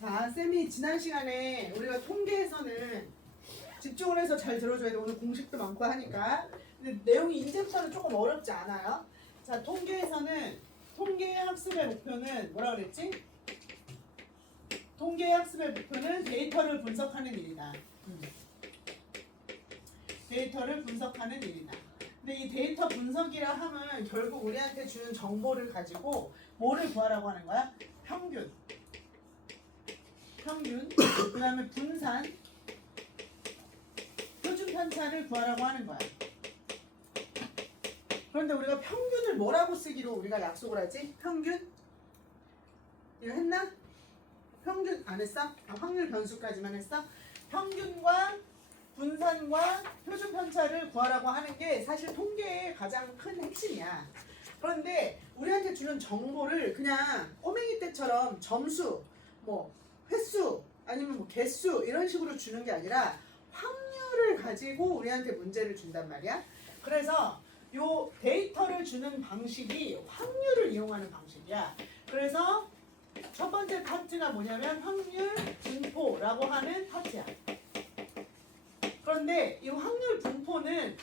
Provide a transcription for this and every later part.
자, 쌤이 지난 시간에 우리가 통계에서는 집중을 해서 잘 들어줘야 돼. 오늘 공식도 많고 하니까. 근데 내용이 이제부터는 조금 어렵지 않아요? 자, 통계에서는 통계 학습의 목표는 뭐라 그랬지? 통계 학습의 목표는 데이터를 분석하는 일이다. 데이터를 분석하는 일이다. 근데 이 데이터 분석이라 하면 결국 우리한테 주는 정보를 가지고 뭐를 구하라고 하는 거야? 평균, 그 다음에 분산, 표준 편차를 구하라고 하는 거야. 그런데 우리가 평균을 뭐라고 쓰기로 우리가 약속을 하지? 평균? 이거 했나? 평균 안 했어? 확률 변수까지만 했어? 평균과 분산과 표준 편차를 구하라고 하는 게 사실 통계의 가장 큰 핵심이야. 그런데 우리한테 주는 정보를 그냥 꼬맹이 때처럼 점수, 뭐 횟수, 아니면 뭐 개수 이런 식으로 주는 게 아니라 확률을 가지고 우리한테 문제를 준단 말이야. 그래서 요 데이터를 주는 방식이 확률을 이용하는 방식이야. 그래서 첫 번째 파트가 뭐냐면 확률 분포라고 하는 파트야. 그런데 이 확률 분포는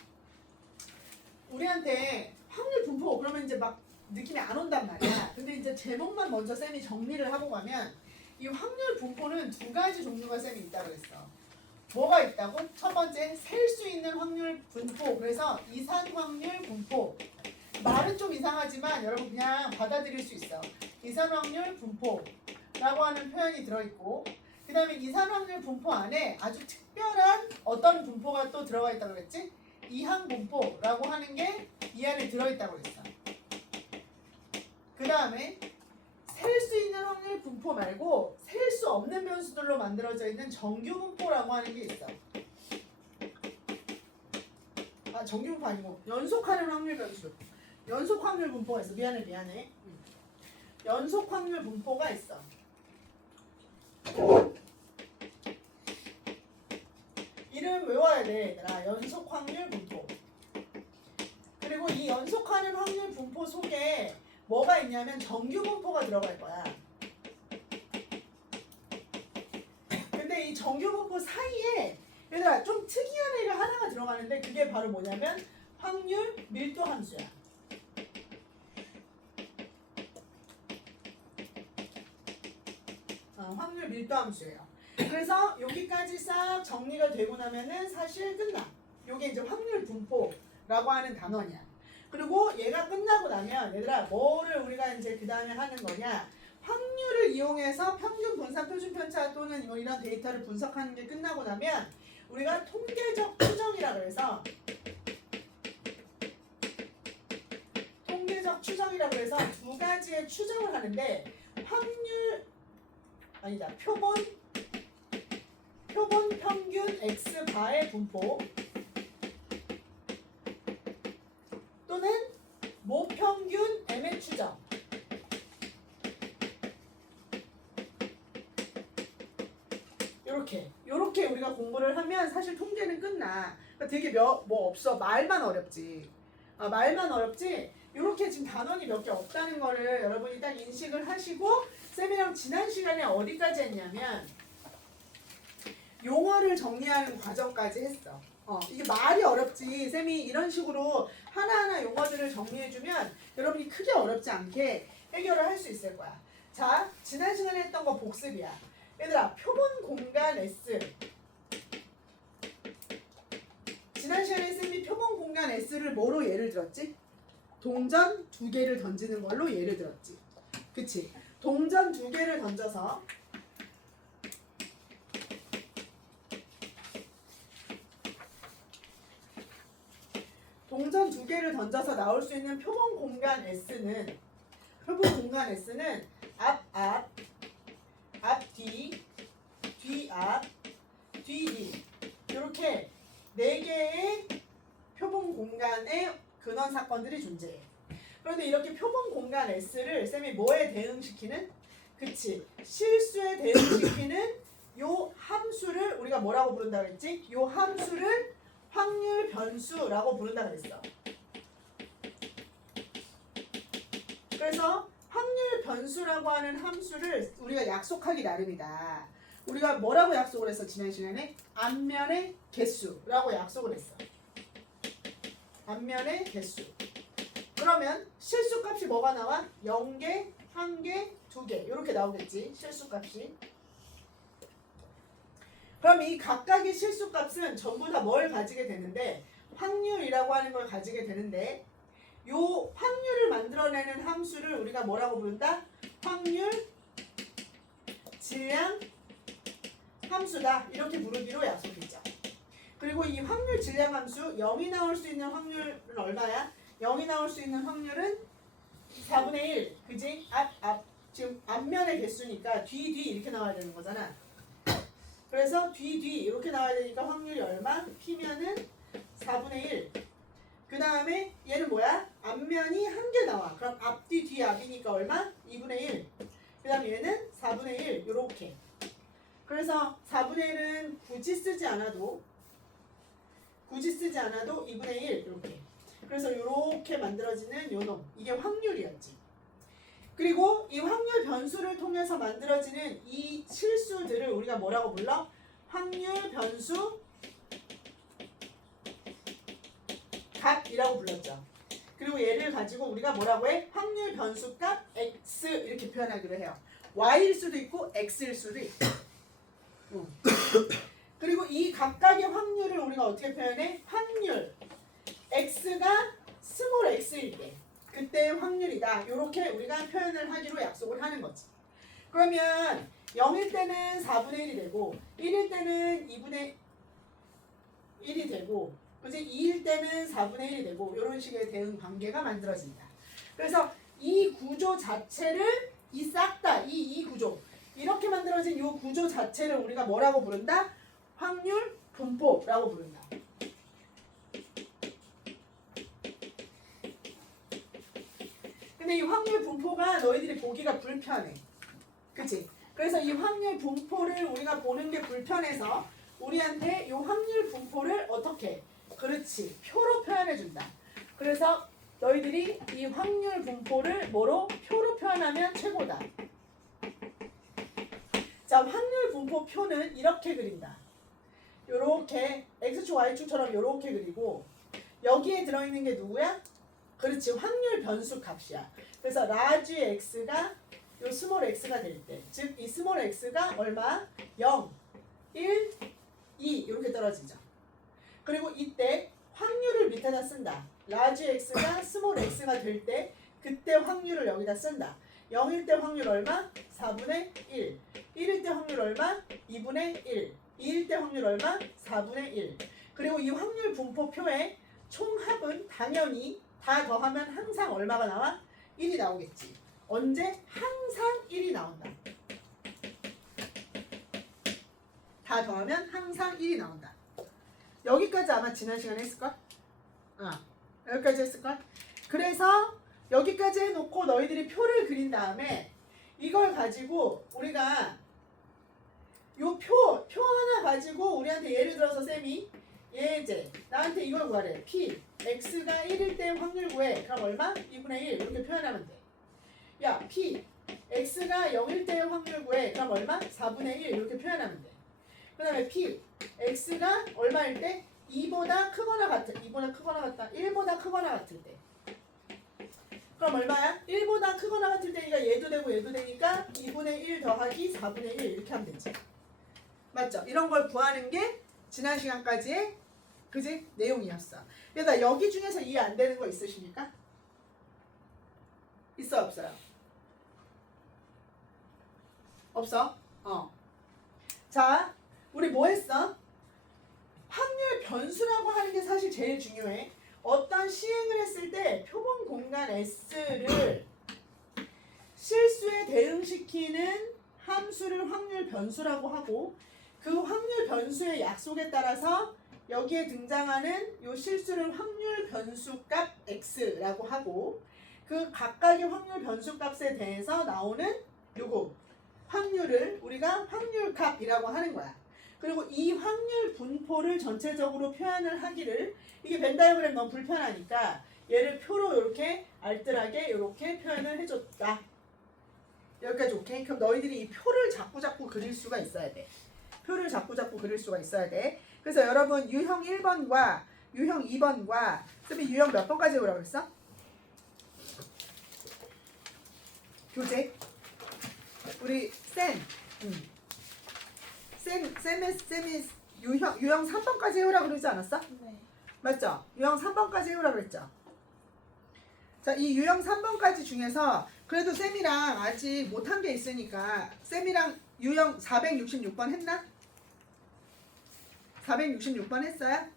우리한테 확률 분포 그러면 이제 막 느낌이 안 온단 말이야. 근데 이제 제목만 먼저 쌤이 정리를 하고 가면 이 확률 분포는 두 가지 종류가 쌤이 있다고 그랬어. 뭐가 있다고? 첫 번째, 셀 수 있는 확률 분포. 그래서 이산 확률 분포. 말은 좀 이상하지만 여러분 그냥 받아들일 수 있어. 이산 확률 분포라고 하는 표현이 들어있고, 그 다음에 이산 확률 분포 안에 아주 특별한 어떤 분포가 또 들어가 있다고 그랬지? 이항 분포라고 하는 게 이 안에 들어있다고 그랬어. 그 다음에 셀 수 있는 확률 분포 말고 셀 수 없는 변수들로 만들어져 있는 정규 분포라고 하는 게 있어. 아, 정규 분포 아니고 연속하는 확률 변수. 연속 확률 분포가 있어. 미안해. 연속 확률 분포가 있어. 이름 외워야 돼, 얘들아. 연속 확률 분포. 그리고 이 연속하는 확률 분포 속에 뭐가 있냐면 정규 분포가 들어갈 거야. 근데 이 정규 분포 사이에 얘들아 좀 특이한 애가 하나가 들어가는데 그게 바로 뭐냐면 확률 밀도 함수야. 확률 밀도 함수예요. 그래서 여기까지 싹 정리가 되고 나면은 사실 끝나. 요게 이제 확률 분포라고 하는 단원이야. 그리고 얘가 끝나고 나면 얘들아 뭐를 우리가 이제 그 다음에 하는 거냐? 확률을 이용해서 평균 분산 표준 편차 또는 뭐 이런 데이터를 분석하는 게 끝나고 나면 우리가 통계적 추정이라고 해서 두 가지의 추정을 하는데 확률 아니다 표본 평균 x바의 분포 또는 모평균 m의 추정. 요렇게 우리가 공부를 하면 사실 통계는 끝나. 그러니까 되게 뭐 없어. 말만 어렵지. 말만 어렵지. 요렇게 지금 단원이 몇 개 없다는 거를 여러분이 딱 인식을 하시고 쌤이랑 지난 시간에 어디까지 했냐면 용어를 정리하는 과정까지 했어. 이게 말이 어렵지. 쌤이 이런 식으로 하나하나 용어들을 정리해주면 여러분이 크게 어렵지 않게 해결을 할 수 있을 거야. 자, 지난 시간에 했던 거 복습이야. 얘들아, 표본 공간 S. 지난 시간에 쌤이 표본 공간 S를 뭐로 예를 들었지? 동전 2개를 던지는 걸로 예를 들었지. 그치? 동전 2개를 던져서 나올 수 있는 표본 공간 S는 앞, 뒤, 앞, 뒤. 이렇게 4개의 표본 공간의 근원 사건들이 존재해. 그런데 이렇게 표본 공간 S를 쌤이 뭐에 대응시키는? 그치. 실수에 대응시키는 요 함수를 우리가 뭐라고 부른다 그랬지? 요 함수를 확률 변수라고 부른다 그랬어. 그래서 확률 변수라고 하는 함수를 우리가 약속하기 나름이다. 우리가 뭐라고 약속을 했어? 지난 시간에 앞면의 개수라고 약속을 했어. 앞면의 개수. 그러면 실수값이 뭐가 나와? 0개, 1개, 2개 이렇게 나오겠지. 실수값이. 그럼 이 각각의 실수값은 전부 다 뭘 가지게 되는데 확률이라고 하는 걸 가지게 되는데 요 확률을 만들어내는 함수를 우리가 뭐라고 부른다? 확률 질량 함수다. 이렇게 부르기로 약속했죠. 그리고 이 확률 질량 함수 0이 나올 수 있는 확률은 얼마야? 0이 나올 수 있는 확률은 4분의 1. 그지? 지금 앞면의 개수니까 뒤 이렇게 나와야 되는 거잖아. 그래서 뒤 이렇게 나와야 되니까 확률이 얼마? P면은 4분의 1. 그 다음에 얘는 뭐야? 앞면이 한 개 나와. 그럼 앞뒤 뒤 앞이니까 얼마? 2분의 1. 그 다음에 얘는 4분의 1. 요렇게. 그래서 4분의 1은 굳이 쓰지 않아도 2분의 1 이렇게. 그래서 이렇게 만들어지는 요놈. 이게 확률이었지. 그리고 이 확률 변수를 통해서 만들어지는 이 실수들을 우리가 뭐라고 불러? 확률 변수 값이라고 불렀죠. 그리고 얘를 가지고 우리가 뭐라고 해? 확률 변수값 x 이렇게 표현하기로 해요. y일 수도 있고 x일 수도 있고. 그리고 이 각각의 확률을 우리가 어떻게 표현해? 확률 x가 스몰 x일 때 그때의 확률이다. 이렇게 우리가 표현을 하기로 약속을 하는 거지. 그러면 0일 때는 4분의 1이 되고 1일 때는 2분의 1이 되고 그지? 2일 때는 4분의 1이 되고 이런 식의 대응 관계가 만들어진다. 그래서 이 구조 자체를 이 싹 다 이 구조 이렇게 만들어진 이 구조 자체를 우리가 뭐라고 부른다? 확률 분포라고 부른다. 근데 이 확률 분포가 너희들이 보기가 불편해. 그치? 그래서 이 확률 분포를 우리가 보는 게 불편해서 우리한테 이 확률 분포를 어떻게? 그렇지. 표로 표현해준다. 그래서 너희들이 이 확률 분포를 뭐로? 표로 표현하면 최고다. 자, 확률 분포 표는 이렇게 그린다. 요렇게 X축, Y축처럼 요렇게 그리고 여기에 들어있는 게 누구야? 그렇지. 확률 변수 값이야. 그래서 라지 X가 요 스몰 X가 될 때, 즉 이 스몰 X가 얼마? 0, 1, 2 이렇게 떨어지죠. 그리고 이때 확률을 밑에다 쓴다. 라지 X가 스몰 X가 될 때 그때 확률을 여기다 쓴다. 0일 때 확률 얼마? 4분의 1. 1일 때 확률 얼마? 2분의 1. 2일 때 확률 얼마? 4분의 1. 그리고 이 확률 분포표의 총합은 당연히 다 더하면 항상 얼마가 나와? 1이 나오겠지. 언제? 항상 1이 나온다. 다 더하면 항상 1이 나온다. 여기까지 아마 지난 시간에 했을걸? 여기까지 했을걸? 그래서 여기까지 해놓고 너희들이 표를 그린 다음에 이걸 가지고 우리가 요 표 하나 가지고 우리한테 예를 들어서 쌤이 예제 나한테 이걸 구하래. P X가 1일 때 확률 구해. 그럼 얼마? 2분의 1 이렇게 표현하면 돼. 야 P X가 0일 때 확률 구해. 그럼 얼마? 4분의 1 이렇게 표현하면 돼. 그 다음에 P X가 얼마일 때? 2보다 크거나 같은 2보다 크거나 같다. 1보다 크거나 같을 때. 그럼 얼마야? 1보다 크거나 같을 때니까 얘도 되고 얘도 되니까 2분의 1 더하기 4분의 1 이렇게 하면 되지. 맞죠? 이런 걸 구하는 게 지난 시간까지의 그지? 내용이었어. 그래서 여기 중에서 이해 안 되는 거 있으십니까? 있어 없어요? 없어? 자, 우리 뭐 했어? 확률 변수라고 하는 게 사실 제일 중요해. 어떤 시행을 했을 때 표본 공간 S를 실수에 대응시키는 함수를 확률 변수라고 하고 그 확률 변수의 약속에 따라서 여기에 등장하는 요 실수를 확률 변수값 X라고 하고 그 각각의 확률 변수값에 대해서 나오는 요거 확률을 우리가 확률값이라고 하는 거야. 그리고 이 확률 분포를 전체적으로 표현을 하기를 이게 벤 다이어그램 너무 불편하니까 얘를 표로 이렇게 알뜰하게 이렇게 표현을 해줬다. 여기까지 오케이? 그럼 너희들이 이 표를 자꾸 그릴 수가 있어야 돼. 표를 자꾸 그릴 수가 있어야 돼. 그래서 여러분 유형 1번과 유형 2번과 쌤이 유형 몇 번까지 해오라고 그랬어? 교재 우리 쌤이 유형 3번까지 해오라고 그러지 않았어? 네. 맞죠? 유형 3번까지 해오라고 그랬죠? 자, 이 유형 3번까지 중에서 그래도 쌤이랑 아직 못한 게 있으니까 쌤이랑 유형 466번 했나? 466번 했어요?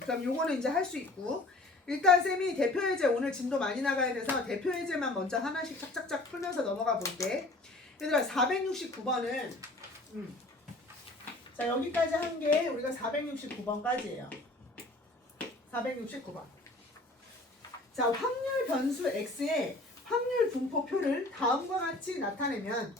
그럼 요거는 이제 할 수 있고 일단 쌤이 대표 예제 오늘 진도 많이 나가야 돼서 대표 예제만 먼저 하나씩 착착착 풀면서 넘어가 볼게. 얘들아 469번은 자 여기까지 한 게 우리가 469번까지예요. 469번. 자 확률 변수 x의 확률 분포표를 다음과 같이 나타내면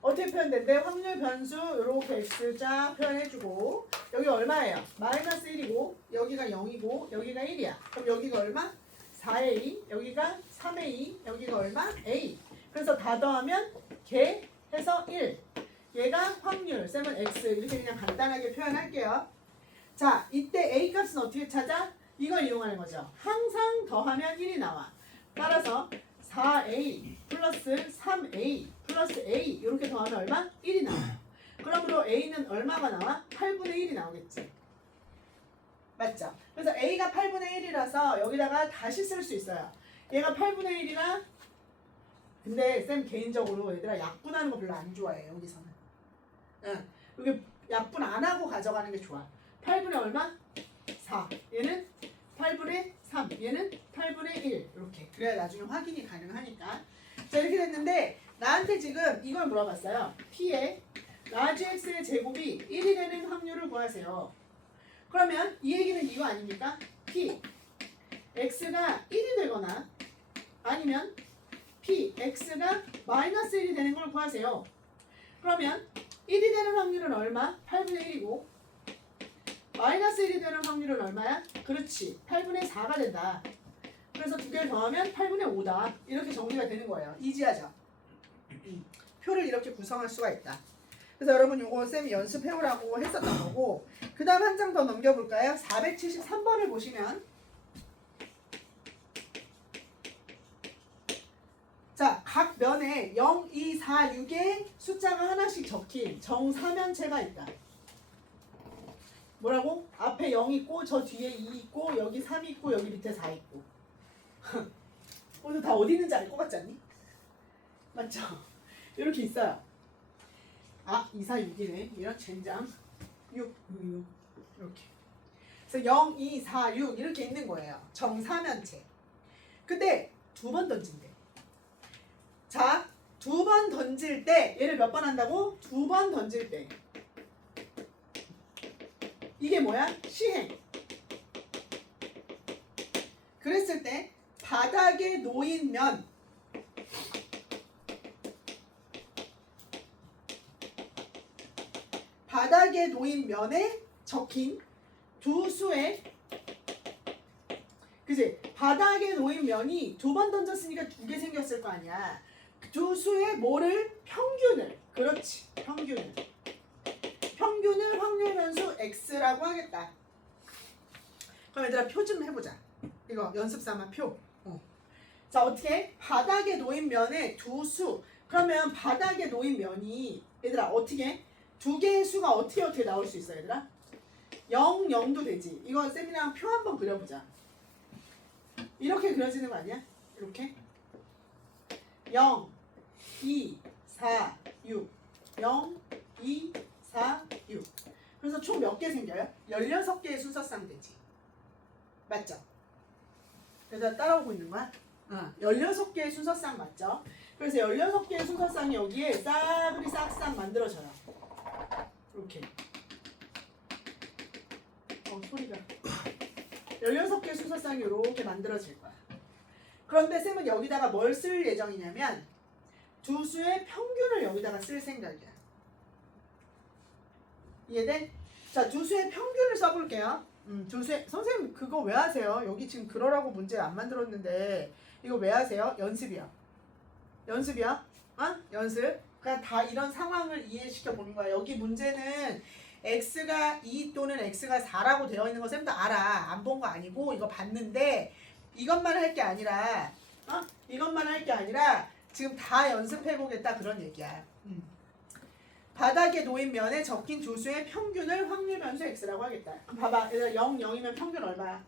어떻게 표현된대? 확률 변수 이렇게 x자 표현해주고 여기 얼마예요? 마이너스 1이고 여기가 0이고 여기가 1이야. 그럼 여기가 얼마? 4a 여기가 3a 여기가 얼마? a. 그래서 다 더하면 개 해서 1. 얘가 확률 쌤은 x 이렇게 그냥 간단하게 표현할게요. 자 이때 a 값은 어떻게 찾아? 이걸 이용하는 거죠. 항상 더하면 1이 나와. 따라서 4a 플러스 3a 플러스 a 이렇게 더하면 얼마? 1이 나와. 그러므로 a는 얼마가 나와? 8분의 1이 나오겠지. 맞죠? 그래서 a가 8분의 1이라서 여기다가 다시 쓸 수 있어요. 얘가 8분의 1이라 근데 쌤 개인적으로 얘들아 약분하는 거 별로 안 좋아해 여기서는. 응. 여기 약분 안 하고 가져가는 게 좋아. 8분의 얼마? 4. 얘는 8분의 3. 얘는 8분의 1. 이렇게. 그래야 나중에 확인이 가능하니까. 자 이렇게 됐는데 나한테 지금 이걸 물어봤어요. P의 라지 X의 제곱이 1이 되는 확률을 구하세요. 그러면 이 얘기는 이거 아닙니까? P X가 1이 되거나 아니면 P X가 마이너스 1이 되는 걸 구하세요. 그러면 1이 되는 확률은 얼마? 8분의 1이고 마이너스 1이 되는 확률은 얼마야? 그렇지. 8분의 4가 된다. 그래서 두 개를 더하면 8분의 5다. 이렇게 정리가 되는 거예요. 이지하죠? 표를 이렇게 구성할 수가 있다. 그래서 여러분 요거 쌤이 연습해오라고 했었던 거고 그 다음 한 장 더 넘겨볼까요? 473번을 보시면 자, 각 면에 0, 2, 4, 6의 숫자가 하나씩 적힌 정사면체가 있다. 뭐라고? 앞에 0 있고 저 뒤에 2 있고 여기 3 있고 여기 밑에 4 있고 오늘 다 어디 있는지 알 것 같지 않니? 맞죠? 이렇게 있어요. 아 2, 4, 6이네. 이런 젠장 6 이렇게 그래서 0, 2, 4, 6 이렇게 있는 거예요. 정사면체. 근데 두 번 던진대. 자, 두 번 던질 때 얘를 몇 번 한다고? 두 번 던질 때 이게 뭐야? 시행. 그랬을 때 바닥에 놓인 면 바닥에 놓인 면에 적힌 두 수의 그치? 바닥에 놓인 면이 두 번 던졌으니까 두 개 생겼을 거 아니야. 두 수의 뭐를? 평균을. 그렇지. 평균을 확률 변수 x라고 하겠다. 그럼 얘들아 표 좀 해보자. 이거 연습 삼아 표. 자 어떻게? 바닥에 놓인 면에 두 수. 그러면 바닥에 놓인 면이 얘들아 어떻게? 두 개의 수가 어떻게 나올 수 있어 얘들아? 0, 0도 되지. 이거 쌤이랑 표 한번 그려보자. 이렇게 그려지는 거 아니야? 이렇게 0, 2, 4, 6 0, 2, 4, 6 그래서 총 몇 개 생겨요? 16개의 순서쌍 되지. 맞죠? 그래서 따라오고 있는 거야? 16개의 순서쌍 맞죠? 그래서 16개의 순서쌍이 여기에 싸그리 싹싹 만들어져요. 이렇게 소리가 16개의 순서쌍이 이렇게 만들어질 거야. 그런데 쌤은 여기다가 뭘 쓸 예정이냐면 두 수의 평균을 여기다가 쓸 생각이야. 이해돼? 자, 두 수의 평균을 써볼게요. 두 수의 선생님 그거 왜 하세요? 여기 지금 그러라고 문제 안 만들었는데 이거 왜 하세요? 연습이야. 연습이야. 연습. 그러니까 다 이런 상황을 이해시켜 보는 거야. 여기 문제는 x가 2 또는 x가 4라고 되어 있는 거 쌤도 알아. 안 본 거 아니고 이거 봤는데 이것만 할 게 아니라 이것만 할 게 아니라 지금 다 연습해 보겠다 그런 얘기야. 바닥에 놓인 면에 적힌 두 수의 평균을 확률 변수 x라고 하겠다. 그럼 봐봐. 얘들아 0, 0이면 평균 얼마야?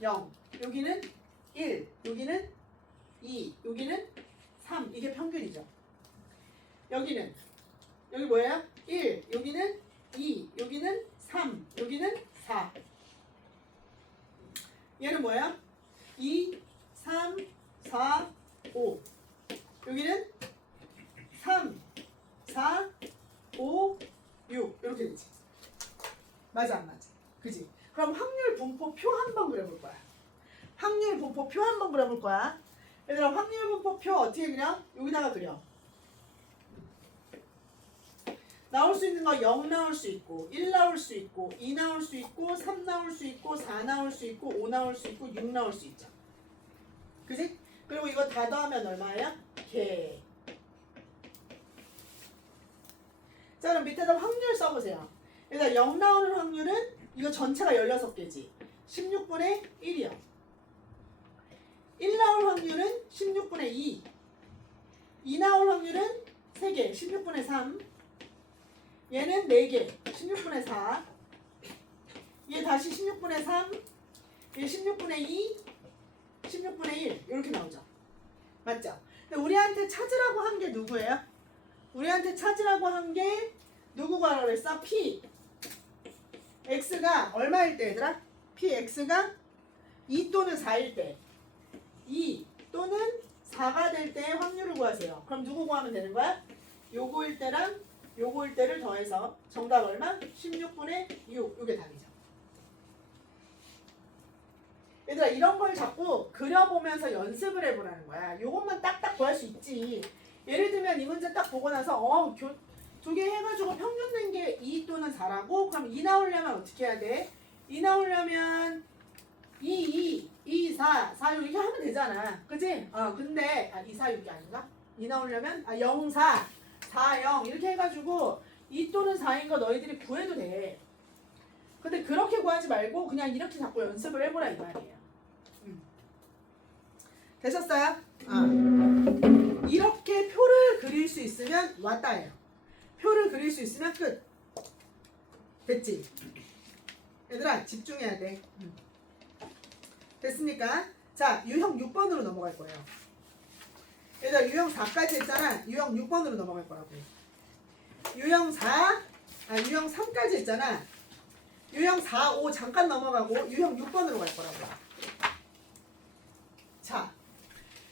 0. 여기는 1, 여기는 2, 여기는 3. 이게 평균이죠. 여기는 여기 뭐예요? 1, 여기는 2, 여기는 3, 여기는 4. 얘는 뭐야? 2, 3, 4, 5. 여기는 3, 4, 5, 6 이렇게 되지. 맞아 안 맞아? 그지? 그럼 확률 분포 표 한번 그려볼 거야. 확률 분포 표 한번 그려볼 거야. 얘들아 확률 분포 표 어떻게 그려? 여기다가 그려. 나올 수 있는 거 0 나올 수 있고 1 나올 수 있고 2 나올 수 있고 3 나올 수 있고 4 나올 수 있고 5 나올 수 있고 6 나올 수 있죠. 그지? 그리고 이거 다 더하면 얼마예요? 개. 자 그럼 밑에다 확률 써보세요. 일단 0 나오는 확률은 이거 전체가 16개지. 16분의 1이요. 1 나올 확률은 16분의 2. 2 나올 확률은 3개. 16분의 3. 얘는 4개. 16분의 4. 얘 다시 16분의 3. 얘 16분의 2. 16분의 1. 이렇게 나오죠. 맞죠? 근데 우리한테 찾으라고 한 게 누구예요? 우리한테 찾으라고 한 게 누구가 하라고 그랬어? P. X가 얼마일 때 얘들아? PX가 2 또는 4일 때 2 또는 4가 될 때의 확률을 구하세요. 그럼 누구 구하면 되는 거야? 요거일 때랑 요거일 때를 더해서 정답 얼마? 16분의 6. 요게 답이죠. 얘들아 이런 걸 자꾸 그려보면서 연습을 해보라는 거야. 요것만 딱딱 구할 수 있지. 예를 들면 이 문제 딱 보고 나서 두 개 해가지고 평균 낸 게 2 또는 4라고? 그럼 2 나오려면 어떻게 해야 돼? 2 나오려면 2, 4, 4, 6 이렇게 하면 되잖아. 그치? 근데 2, 4, 6이 아닌가? 2 나오려면 0, 4, 4, 0 이렇게 해가지고 2 또는 4인 거 너희들이 구해도 돼. 근데 그렇게 구하지 말고 그냥 이렇게 자꾸 연습을 해보라 이 말이에요. 되셨어요? 이렇게 표를 그릴 수 있으면 왔다예요. 표를 그릴 수 있으면 끝. 됐지? 얘들아 집중해야 돼. 됐습니까? 자 유형 6번으로 넘어갈 거예요. 얘들아 유형 4까지 했잖아. 유형 6번으로 넘어갈 거라고. 유형 3까지 했잖아. 유형 4, 5 잠깐 넘어가고 유형 6번으로 갈 거라고. 자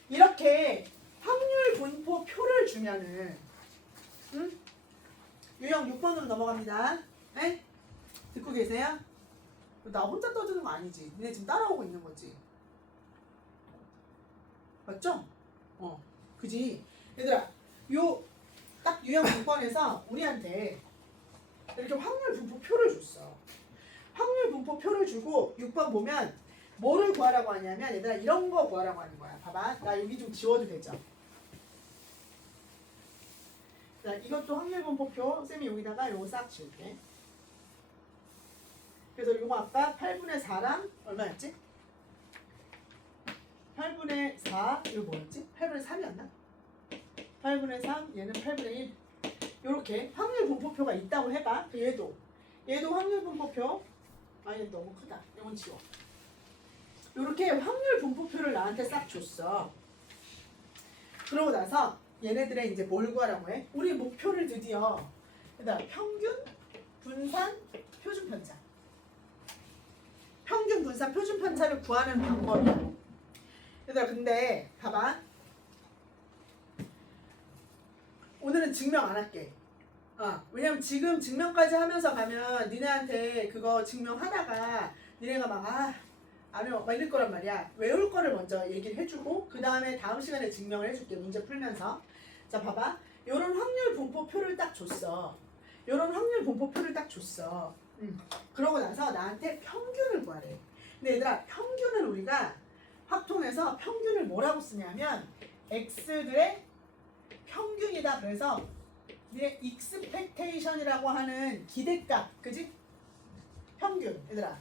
이렇게 확률 분포 표를 주면은 유형 6번으로 넘어갑니다. 에? 듣고 계세요? 나 혼자 떠드는 거 아니지? 니네 지금 따라오고 있는 거지? 맞죠? 그지? 얘들아 딱 유형 6번에서 우리한테 이렇게 확률 분포 표를 줬어. 확률 분포 표를 주고 6번 보면 뭐를 구하라고 하냐면 얘들아 이런 거 구하라고 하는 거야. 봐봐. 나 여기 좀 지워도 되죠? 자, 이것도 확률 분포표 쌤이 여기다가 요거 싹 지울게. 그래서 요거 아까 8분의 4랑 얼마였지? 8분의 4 이거 뭐였지? 8분의 3이었나? 8분의 3 얘는 8분의 1 요렇게 확률 분포표가 있다고 해봐. 얘도 확률 분포표 얘 너무 크다. 이건 지워. 요렇게 확률 분포표를 나한테 싹 줬어. 그러고 나서 얘네들의 이제 뭘 구하라고 해? 우리 목표를 드디어 그다음 평균, 분산, 표준 편차. 평균, 분산, 표준 편차를 구하는 방법이야. 얘들아 근데 봐봐. 오늘은 증명 안 할게. 왜냐면 지금 증명까지 하면서 가면 니네한테 그거 증명하다가 니네가 안 외워 막 이럴 거란 말이야. 외울 거를 먼저 얘기를 해주고 그 다음에 다음 시간에 증명을 해줄게. 문제 풀면서. 자 봐봐. 요런 확률 분포표를 딱 줬어. 그러고 나서 나한테 평균을 구하래. 근데 얘들아 평균을 우리가 확통해서 평균을 뭐라고 쓰냐면 x들의 평균이다. 그래서 얘 expectation이라고 하는 기대값, 그지? 평균, 얘들아.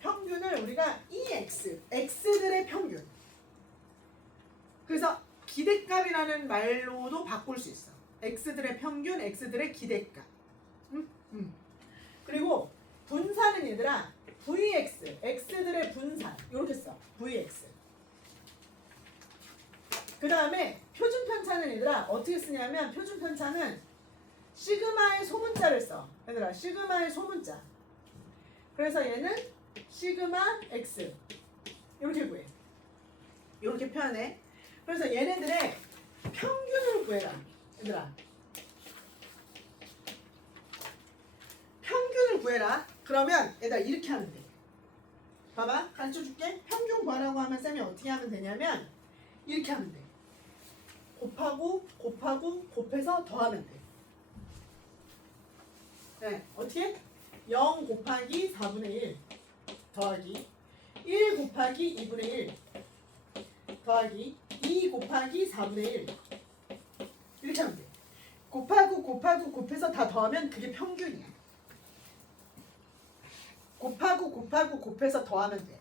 평균을 우리가 EX, X들의 평균. 그래서 기대값이라는 말로도 바꿀 수 있어. X들의 평균, X들의 기대값. 그리고 분산은 얘들아, VX, X들의 분산. 이렇게 써. VX. 그 다음에 표준 편차는 얘들아 어떻게 쓰냐면 표준 편차는 시그마의 소문자를 써. 얘들아 시그마의 소문자. 그래서 얘는 시그마 X 이렇게 구해. 이렇게 표현해. 그래서 얘네들의 평균을 구해라. 얘들아 평균을 구해라. 그러면 얘들아 이렇게 하면 돼. 봐봐 가르쳐줄게. 평균 구하라고 하면 쌤이 어떻게 하면 되냐면 이렇게 하면 돼. 곱하고 곱해서 더하면 돼. 네, 어떻게? 0 곱하기 4분의 1 더하기 1 곱하기 2분의 1 더하기 2 곱하기 4분의 1 이렇게 하면 돼. 곱하고 곱해서 다 더하면 그게 평균이야. 곱하고 곱해서 더하면 돼.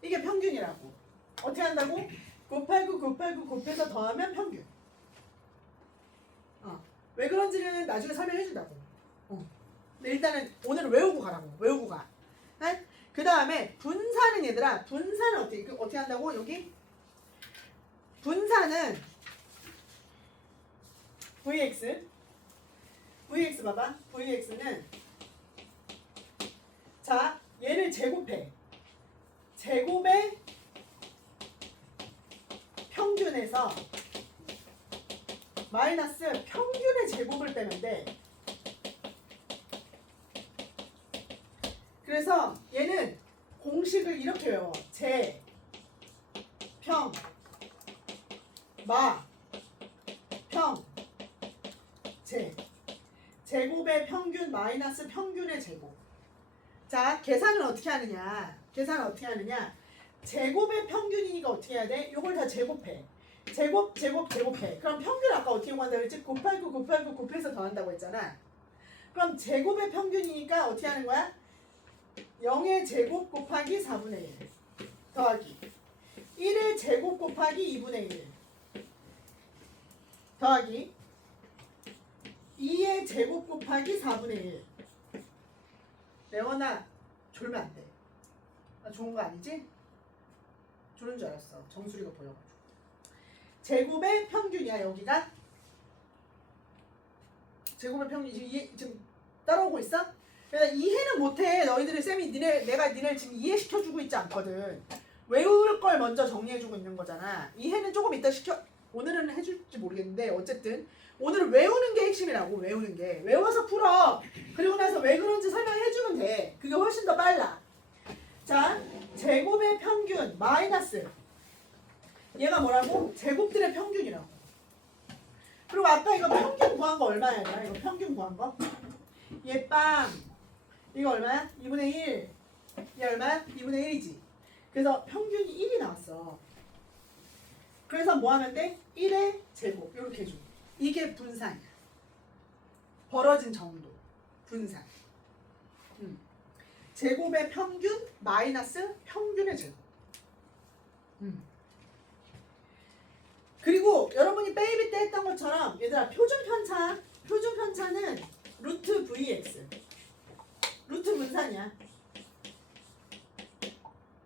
이게 평균이라고. 어떻게 한다고? 곱하고 곱해서 더하면 평균. 왜 그런지는 나중에 설명해 준다고. 근데 일단은 오늘 외우고 가라고. 외우고 가. 네? 그 다음에 분산은 얘들아. 분산은 어떻게 한다고? 여기 분산은 VX 봐봐. VX는 자 얘를 제곱해. 제곱의 평균에서 마이너스 평균의 제곱을 빼면 돼. 그래서 얘는 공식을 이렇게 외워. 제, 평, 마, 평, 제. 제곱의 평균 마이너스 평균의 제곱. 자, 계산을 어떻게 하느냐. 제곱의 평균이니까 어떻게 해야 돼? 요걸 다 제곱해. 제곱해. 그럼 평균 아까 어떻게 구한다고 그랬지? 곱하고 곱해서 더한다고 했잖아. 그럼 제곱의 평균이니까 어떻게 하는 거야? 0의 제곱 곱하기 4분의 1 더하기 1의 제곱 곱하기 2분의 1 더하기 2의 제곱 곱하기 4분의 1. 레원아 졸면 안 돼. 나 좋은 거 아니지? 졸은 줄 알았어. 정수리가 보여가지고. 제곱의 평균이야 여기가. 제곱의 평균 지금 따라오고 있어? 그래서 이해는 못해. 너희들이 쌤이 내가 니네 지금 이해시켜주고 있지 않거든. 외울 걸 먼저 정리해주고 있는 거잖아. 이해는 조금 이따 오늘은 해줄지 모르겠는데 어쨌든 오늘은 외우는 게 핵심이라고. 외우는 게. 외워서 풀어. 그리고 나서 왜 그런지 설명해주면 돼. 그게 훨씬 더 빨라. 자, 제곱의 평균 마이너스 얘가 뭐라고? 제곱들의 평균이라고. 그리고 아까 이거 평균 구한 거 얼마야? 이거 평균 구한 거? 얘 빵. 이거 얼마야? 2분의 1. 얘 얼마야? 2분의 1이지. 그래서 평균이 1이 나왔어. 그래서 뭐 하면 돼? 1의 제곱. 이렇게 해줘. 이게 분산이야. 벌어진 정도. 분산. 제곱의 평균 마이너스 평균의 제곱. 그리고 여러분이 베이비 때 했던 것처럼 얘들아 표준편차는 루트 VX. 루트 분산이야.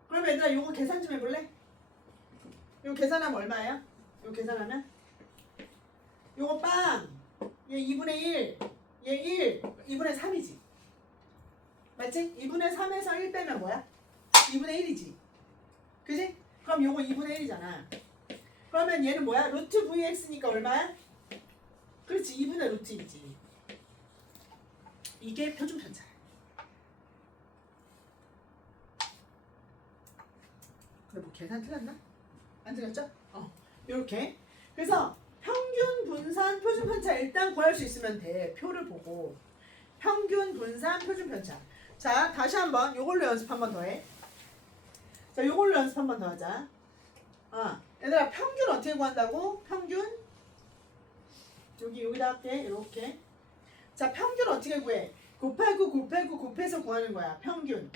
그럼 얘들아 이거 계산 좀 해볼래? 이거 계산하면 얼마예요? 이거 계산하면? 이거 빵! 얘 2분의 1, 얘 1, 2분의 3이지. 맞지? 2분의 3에서 1 빼면 뭐야? 2분의 1이지. 그지? 그럼 요거 2분의 1이잖아. 그러면 얘는 뭐야? 루트 VX니까 얼마야? 그렇지. 2분의 루트 1이지. 이게 표준편차야. 근데 뭐 계산 틀렸나? 안 틀렸죠? 요렇게. 그래서 평균, 분산, 표준편차 일단 구할 수 있으면 돼. 표를 보고. 평균, 분산, 표준편차. 자, 다시 한번 요걸로 연습 한 번 더 해. 자, 요걸로 연습 한 번 더 하자. 얘들아 평균 어떻게 구한다고? 평균 여기다 할게. 이렇게. 자 평균 어떻게 구해? 곱해서 구하는 거야. 평균.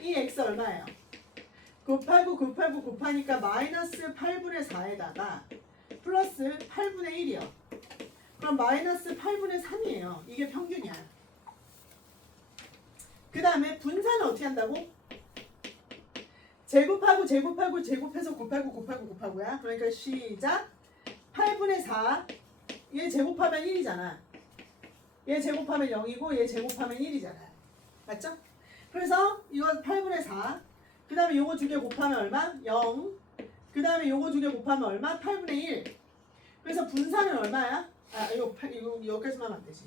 이 x 얼마예요? 곱하고 곱하니까 마이너스 8분의 4에다가 플러스 8분의 1이요. 그럼 마이너스 8분의 3이에요. 이게 평균이야. 그 다음에 분산은 어떻게 한다고? 제곱해서 곱하고야. 그러니까 시작. 8분의 4. 얘 제곱하면 1이잖아. 얘 제곱하면 0이고 얘 제곱하면 1이잖아. 맞죠? 그래서 이거 8분의 4. 그 다음에 요거 두 개 곱하면 얼마? 0. 그 다음에 요거 두 개 곱하면 얼마? 8분의 1. 그래서 분산은 얼마야? 이거 여기까지만 하면 안 되지.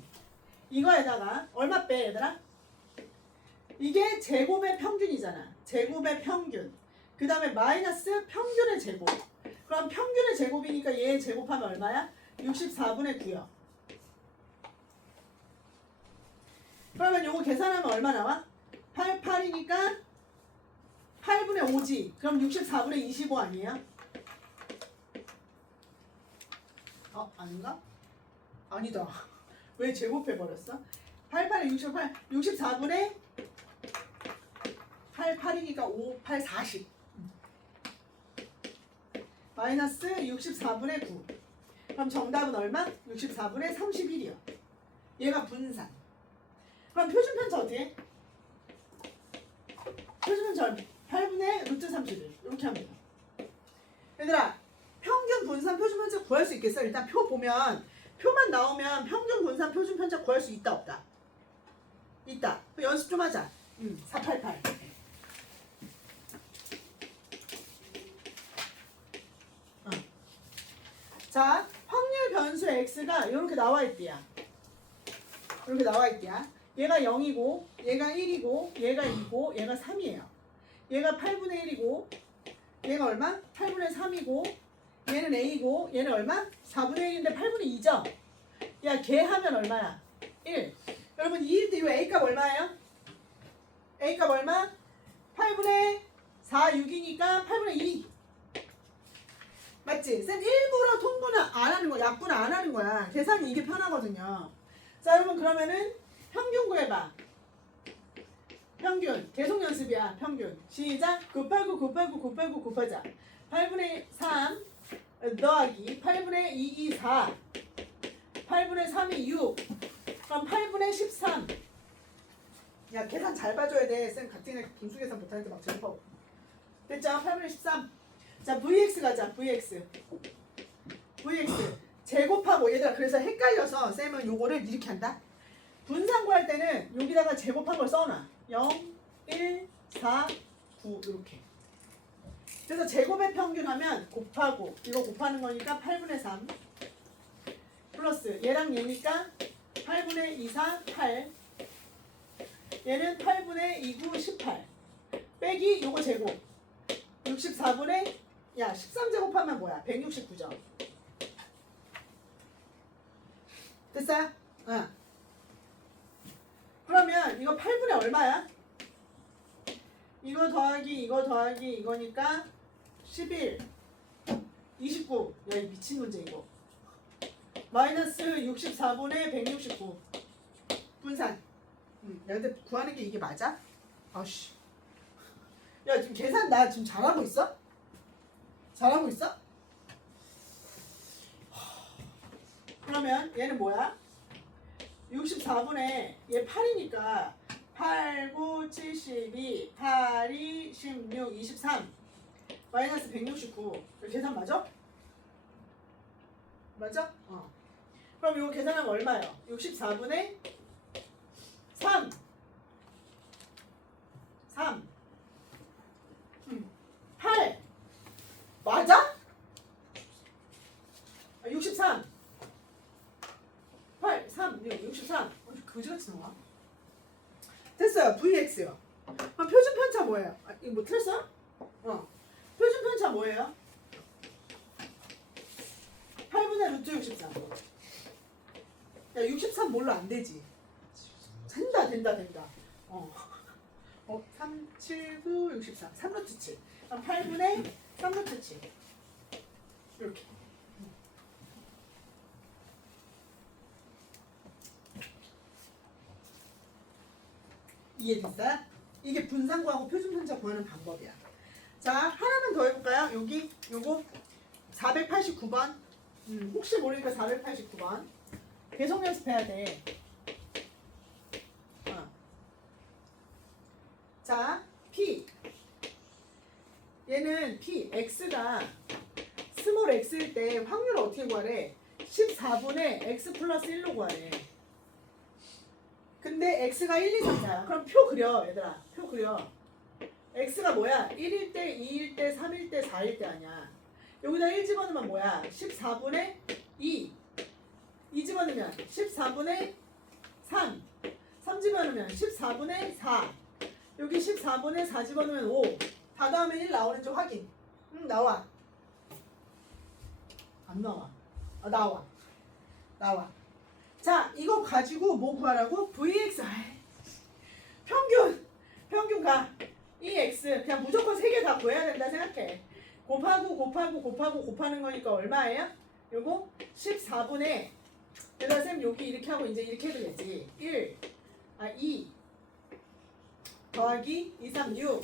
이거에다가 얼마 빼 얘들아? 이게 제곱의 평균이잖아. 제곱의 평균. 그 다음에 마이너스 평균의 제곱. 그럼 평균의 제곱이니까 얘 제곱하면 얼마야? 64분의 9요. 그러면 요거 계산하면 얼마 나와? 88이니까 8분의 5지. 그럼 64분의 25 아니에요? 아닌가? 아니다. 왜 제곱해버렸어? 88에 68, 64분의 88이니까 5, 8, 40. 마이너스 64분의 9. 그럼 정답은 얼마? 64분의 31이요. 얘가 분산. 그럼 표준편차 어떻게 해? 표준편차 8분의 루트 31. 이렇게 하면 돼요. 얘들아, 평균 분산 표준편차 구할 수 있겠어? 일단 표 보면, 표만 나오면 평균 분산 표준편차 구할 수 있다 없다? 있다. 연습 좀 하자. 488. 자, 확률 변수 x가 이렇게 나와 있대야. 이렇게 나와 있대야. 얘가 0이고, 얘가 1이고, 얘가 2고, 얘가 3이에요. 얘가 8분의 1이고, 얘가 얼마? 8분의 3이고, 얘는 a고, 얘는 얼마? 4분의 1인데 8분의 2죠? 야, 걔 하면 얼마야? 1. 여러분 2일 때 이 a값 얼마예요? a값 얼마? 8분의 4, 6이니까 8분의 2. 맞지? 쌤 일부러 통분을 안 하는 거야. 약분을 안 하는 거야. 계산이 이게 편하거든요. 자, 여러분 그러면은 평균 구해봐. 평균. 계속 연습이야. 평균. 시작. 곱하자. 8분의 3 더하기 8분의 2, 4. 8분의 3이 6. 그럼 8분의 13. 야, 계산 잘 봐줘야 돼. 쌤 같은 애 분수 계산 못하는데 막 제곱하고. 됐죠? 8분의 13. 자, vx 가자. vx. 제곱하고 얘들아 그래서 헷갈려서 쌤은 요거를 이렇게 한다. 분산 구할 때는 여기다가 제곱한 걸 써놔. 0, 1, 4, 9 이렇게. 그래서 제곱의 평균 하면 곱하고 이거 곱하는 거니까 8분의 3 플러스 얘랑 얘니까 8분의 2, 4, 8 얘는 8분의 2, 9, 18 빼기 요거 제곱 64분의 13제곱하면 뭐야? 169죠. 됐어요? 응. 그러면 이거 8분의 얼마야? 이거 더하기 이거니까 11 29. 야, 이 미친 문제 이거. 마이너스 64분의 169 분산. 야, 근데 구하는 게 이게 맞아? 아씨. 야, 지금 계산 나 지금 잘하고 있어? 잘하고 있어? 그러면 얘는 뭐야? 64분의 얘 8이니까 8, 9, 72, 8, 2, 16, 23 마이너스 169. 계산 맞아? 맞아? 그럼 이거 계산하면 얼마예요? 64분의 3 8 맞아? 63 8, 3, 6, 63 거지같이 나와. 됐어요. VX요. 그럼 표준 편차 뭐예요? 이거 뭐 틀렸어? 표준 편차 뭐예요? 8분의 루트 63. 야, 63 뭘로 안 되지? 된다. 3, 7, 9, 63. 3루트 7. 그럼 8분의 3루트 7. 이렇게. 이해됐어요? 이게 분산구하고 표준편차 구하는 방법이야. 자, 하나만 더 해볼까요? 여기 요거 489번. 혹시 모르니까 489번. 계속 연습해야 돼. 자, P. 얘는 P, X가 스몰 x일 때 확률을 어떻게 구하래? 14분의 x 플러스 1로 구하래. 근데 x가 1, 2, 3, 4야. 그럼 표 그려, 얘들아. 표 그려. x가 뭐야? 1일 때, 2일 때, 3일 때, 4일 때 아니야. 여기다 1 집어넣으면 뭐야? 14분의 2. 2 집어넣으면 14분의 3. 3 집어넣으면 14분의 4. 여기 14분의 4 집어넣으면 5. 다 다음에 1 나오는지 확인. 나와. 안 나와. 나와. 나와. 자, 이거 가지고 뭐 구하라고? VX. 평균 가. 이 X. 그냥 무조건 3개 다 구해야 된다 생각해. 곱하는 거니까 얼마예요? 요거 14분의 얘들아 쌤 여기 이렇게 하고 이제 이렇게 해도 되지. 2 더하기 2, 3, 6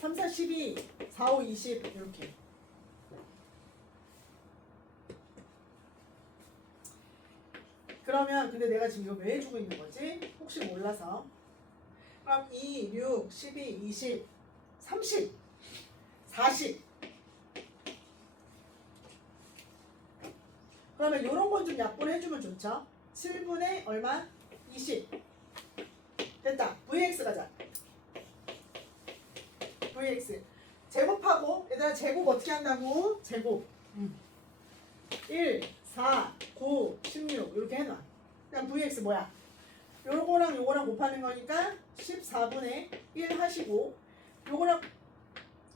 3, 4, 12 4, 5, 20 이렇게. 그러면 근데 내가 지금 이거 왜 해주고 있는 거지? 혹시 몰라서. 그럼 2, 6, 12, 20 30 40 그러면 이런 건 좀 약분해주면 좋죠. 7분의 얼마? 20 됐다. VX 가자. VX 제곱하고 얘들아 제곱 어떻게 한다고? 제곱 1, 4, 9, 16 이렇게 해놔. 그냥 VX 뭐야? 요거랑 요거랑 곱하는 거니까 14분의 1 하시고 요거랑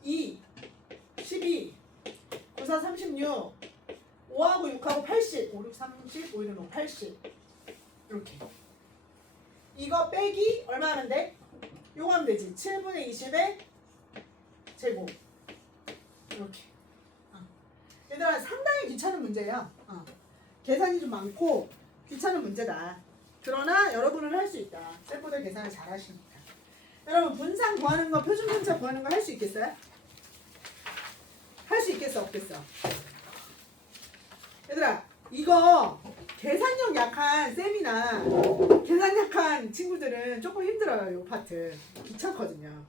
2, 12 9, 4, 36 5하고 6하고 80 5, 6, 30 5, 1, 5, 80 이렇게. 이거 빼기 얼마 하면 돼? 요거 하면 되지. 7분의 20의 제곱 이렇게. 얘들아 상당히 귀찮은 문제야. 계산이 좀 많고 귀찮은 문제다. 그러나 여러분은 할 수 있다. 쌤보다 계산을 잘 하시니까. 여러분 분산 구하는 거 표준편차 구하는 거 할 수 있겠어요? 할 수 있겠어 없겠어? 얘들아 이거 계산력 약한 쌤이나 계산 약한 친구들은 조금 힘들어요. 이 파트 귀찮거든요.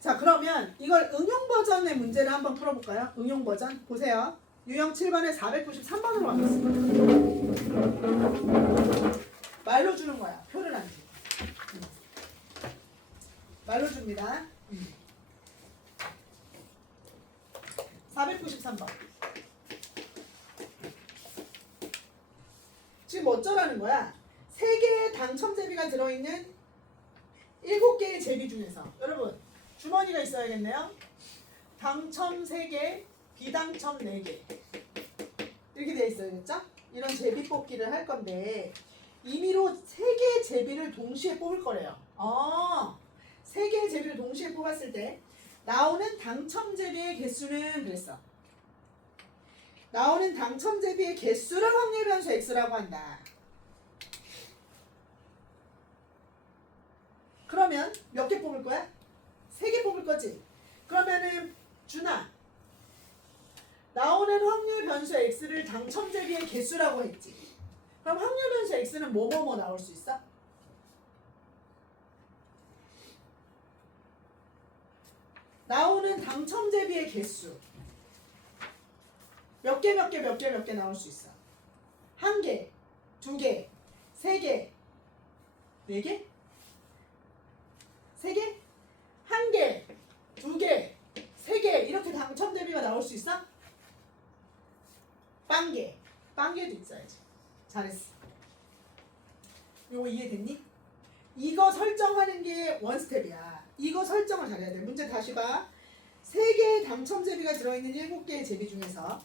자 그러면 이걸 응용 버전의 문제를 한번 풀어볼까요? 응용 버전 보세요. 유형 7번에 493번으로 가겠습니다. 말로 주는 거야. 표를 안 주고. 말로 줍니다. 493번. 지금 어쩌라는 거야? 3개의 당첨 제비가 들어있는 7개의 제비 중에서 여러분 주머니가 있어야겠네요. 당첨 3개, 비당첨 4개 이렇게 되어 있어야겠죠? 이런 제비 뽑기를 할 건데 임의로 3개의 제비를 동시에 뽑을 거래요. 3개의 제비를 동시에 뽑았을 때 나오는 당첨 제비의 개수는 그랬어. 나오는 당첨 제비의 개수를 확률 변수 x라고 한다. 그러면 몇 개 뽑을 거야? 3개 뽑을 거지. 그러면은 준아 나오는 확률 변수 x를 당첨 제비의 개수라고 했지. 그럼 확률 변수 x는 뭐뭐뭐 나올 수 있어? 나오는 당첨 제비의 개수 몇 개 나올 수 있어? 1개, 2개, 3개, 4개? 3개? 1개, 2개, 3개 이렇게 당첨 대비가 나올 수 있어? 빵개도 있어야지. 잘했어. 이거 이해됐니? 이거 설정하는 게 원스텝이야. 이거 설정을 잘해야 돼. 문제 다시 봐. 3개의 당첨 제비가 들어있는 7개의 제비 중에서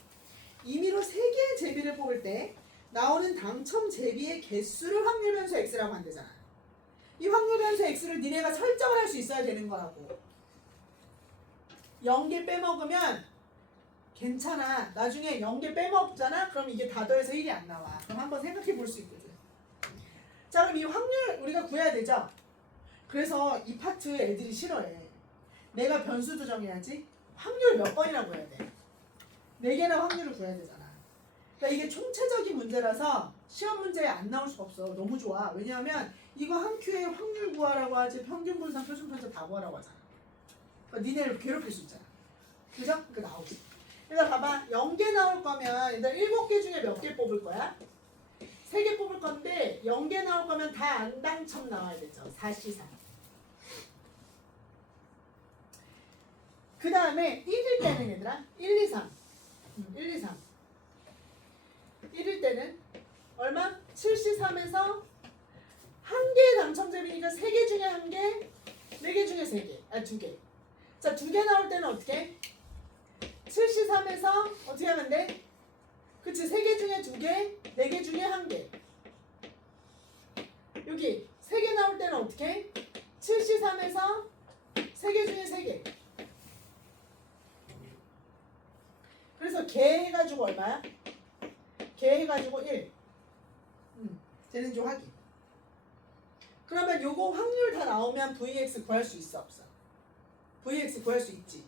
임의로 3개의 제비를 뽑을 때 나오는 당첨 제비의 개수를 확률 변수 x라고 한대잖아. 이 확률 변수 x를 니네가 설정을 할 수 있어야 되는 거라고. 0개 빼먹으면 괜찮아. 나중에 0개 빼먹잖아? 그럼 이게 다 더해서 1이 안 나와. 그럼 한번 생각해 볼 수 있거든. 자, 그럼 이 확률 우리가 구해야 되죠? 그래서 이 파트 애들이 싫어해. 내가 변수도 정해야지. 확률 몇 번이나 구해야 돼? 4개나 확률을 구해야 되잖아. 그러니까 이게 총체적인 문제라서 시험 문제에 안 나올 수가 없어. 너무 좋아. 왜냐하면 이거 한 큐에 확률 구하라고 하지 평균 분산, 표준 편차 다 구하라고 하잖아. 그러니까 니네를 괴롭힐 수 있잖아. 그죠? 그 나오지. 그러니까 봐봐. 0개 나올 거면 일단 7개 중에 몇 개 뽑을 거야? 3개 뽑을 건데 0개 나올 거면 다 안 당첨 나와야 되죠. 4C3. 그 다음에 1일 때는 얘들아 1, 2, 3 1, 2, 3 1일 때는 얼마? 7C3에서 1개 당첨점이니까 3개 중에 1개, 4개 중에 3개, 2개. 자, 2개 나올 때는 어떻게? 7C3에서 어떻게 하면 돼? 그치, 3개 중에 2개, 4개 중에 1개. 여기 3개 나올 때는 어떻게? 7C3에서 3개 중에 3개. 그래서 개 해가지고 얼마야? 개 해가지고 1. 되는지 확인. 그러면 요거 확률 다 나오면 VX 구할 수 있어 없어? VX 구할 수 있지.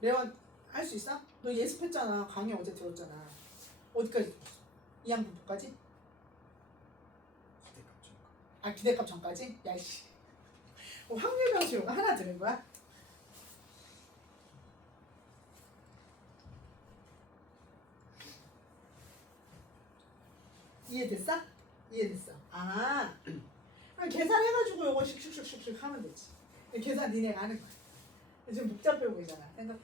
레원 할 수 있어? 너 예습했잖아. 강의 어제 들었잖아. 어디까지 들었어? 이 항부터까지? 아, 기대값 전까지? 야이씨. 확률 변수 요거 하나 들은 거야? 이해됐어? 이해됐어. 아, 그럼 계산해가지고 요거 슉슉슉슉 하면 되지. 계산 니네가 하는 거야. 지금 복잡해 보이잖아. 생각.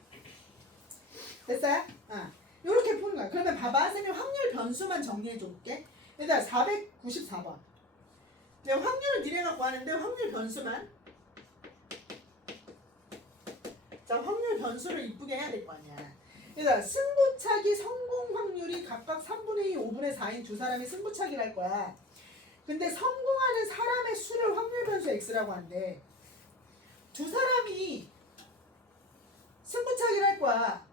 됐어요? 요렇게 푸는 거야. 그러면 봐봐. 선생님 확률 변수만 정리해 줄게. 일단 494번. 확률을 니네가 구하는데 확률 변수만. 자, 확률 변수를 이쁘게 해야 될 거 아니야. 그래서 승부차기 성공 확률이 각각 3분의 2, 5분의 4인 두 사람이 승부차기를 할 거야. 근데 성공하는 사람의 수를 확률 변수 x라고 한대. 두 사람이 승부차기를 할 거야.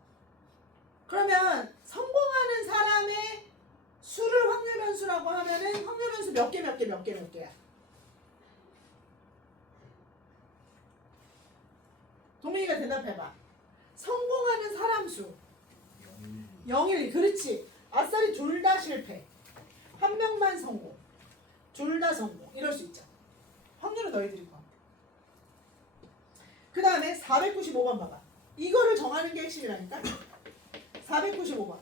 그러면 성공하는 사람의 수를 확률 변수라고 하면은 확률 변수 몇 개야? 동민이가 대답해봐. 성공하는 사람 수 0, 1, 그렇지. 아싸리 둘 다 실패. 한 명만 성공. 둘 다 성공. 이럴 수 있죠. 확률은 너희들이 봐. 그 다음에 495번 봐봐. 이거를 정하는 게 핵심이라니까. 495번.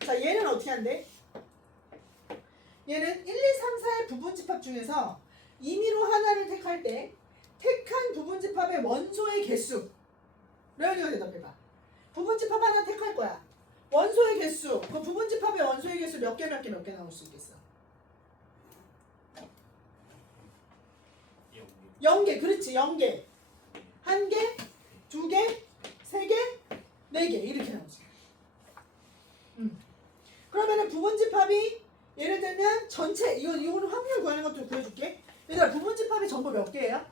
자, 얘는 어떻게 한대? 얘는 1, 2, 3, 4의 부분집합 중에서 임의로 하나를 택할 때 택한 부분집합의 원소의 개수. 레언이가 대답해봐. 부분집합 하나 택할 거야. 원소의 개수. 그 부분집합의 원소의 개수 몇 개 나올 수 있겠어? 0개. 그렇지. 0개. 1개, 2개, 3개, 4개. 이렇게 나오지. 그러면은 부분집합이 예를 들면 전체 이거는 확률 구하는 것도 보여줄게. 얘들아, 부분집합이 전부 몇 개예요?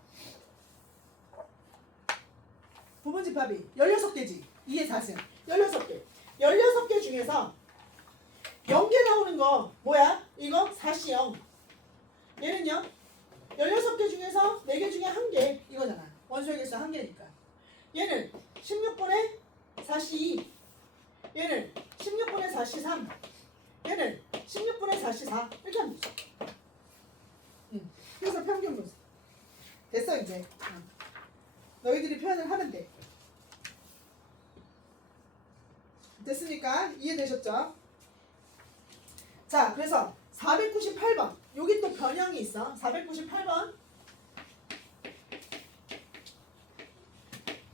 부분집합이 16개지. 2의 4승. 16개. 16개 중에서 0개 나오는 거 뭐야? 이거 4시 0. 얘는요? 16개 중에서 4개 중에 1개. 이거잖아. 원소의 개수 1개니까. 얘는 16분의 4시 2. 얘는 16분의 4시 3. 얘는 16분의 4시 4. 이렇게 하면 되죠. 그래서 평균 분수. 됐어 이제. 너희들이 표현을 하면 돼. 됐습니까? 이해되셨죠? 자, 그래서 498번. 여기 또 변형이 있어. 498번.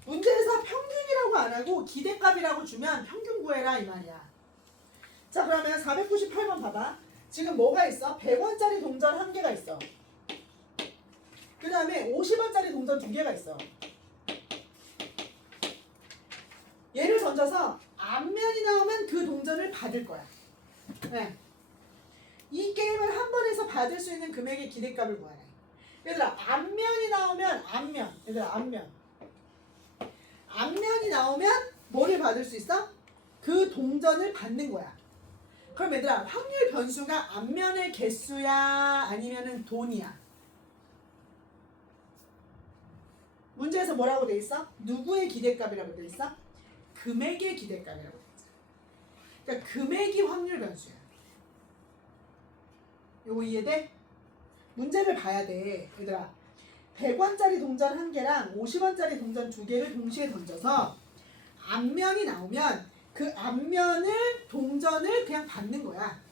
문제에서 평균이라고 안 하고 기대값이라고 주면 평균 구해라 이 말이야. 자, 그러면 498번 봐봐. 지금 뭐가 있어? 100원짜리 동전 1개가 있어. 그 다음에 50원짜리 동전 2개가 있어. 얘를 던져서 앞면이 나오면 그 동전을 받을 거야. 네. 이 게임을 한 번에서 받을 수 있는 금액의 기대값을 구하래. 얘들아 앞면이 나오면 앞면이 나오면 뭐를 받을 수 있어? 그 동전을 받는 거야. 그럼 얘들아 확률 변수가 앞면의 개수야 아니면은 돈이야? 문제에서 뭐라고 돼 있어? 누구의 기대값이라고 돼 있어? 금액의 기대값이라고 돼 있어. 그러니까 금액이 확률 변수야. 요거 이해돼? 문제를 봐야 돼. 얘들아 100원짜리 동전 1개랑 50원짜리 동전 2개를 동시에 던져서 앞면이 나오면 그 앞면을 동전을 그냥 받는 거야.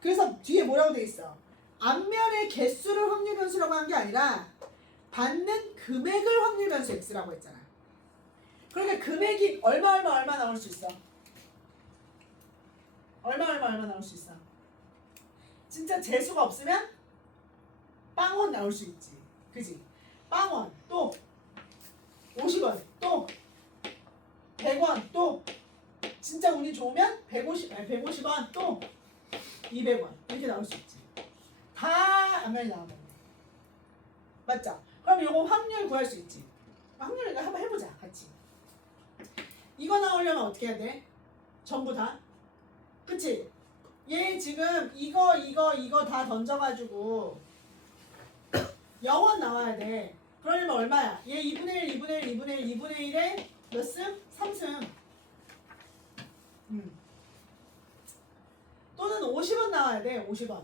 그래서 뒤에 뭐라고 돼 있어? 앞면의 개수를 확률 변수라고 한 게 아니라 받는 금액을 확률 변수 x라고 했잖아. 그러니까 금액이 얼마 나올 수 있어? 얼마 나올 수 있어? 진짜 재수가 없으면 빵원 나올 수 있지. 그지? 빵원 또 50원 또 100원 또 진짜 운이 좋으면 150원 또 200원 이렇게 나올 수 있지. 다 앞면이 나오면 돼. 맞죠? 그럼 이거 확률 구할 수 있지. 확률 이거 한번 해보자 같이. 이거 나오려면 어떻게 해야 돼? 전부 다? 그치? 얘 지금 이거 다 던져가지고 0원 나와야 돼. 그러려면 얼마야? 얘 2분의 1, 2분의 1, 2분의 1, 2분의 1에 몇 승? 3승. 또는 50원 나와야 돼. 50원.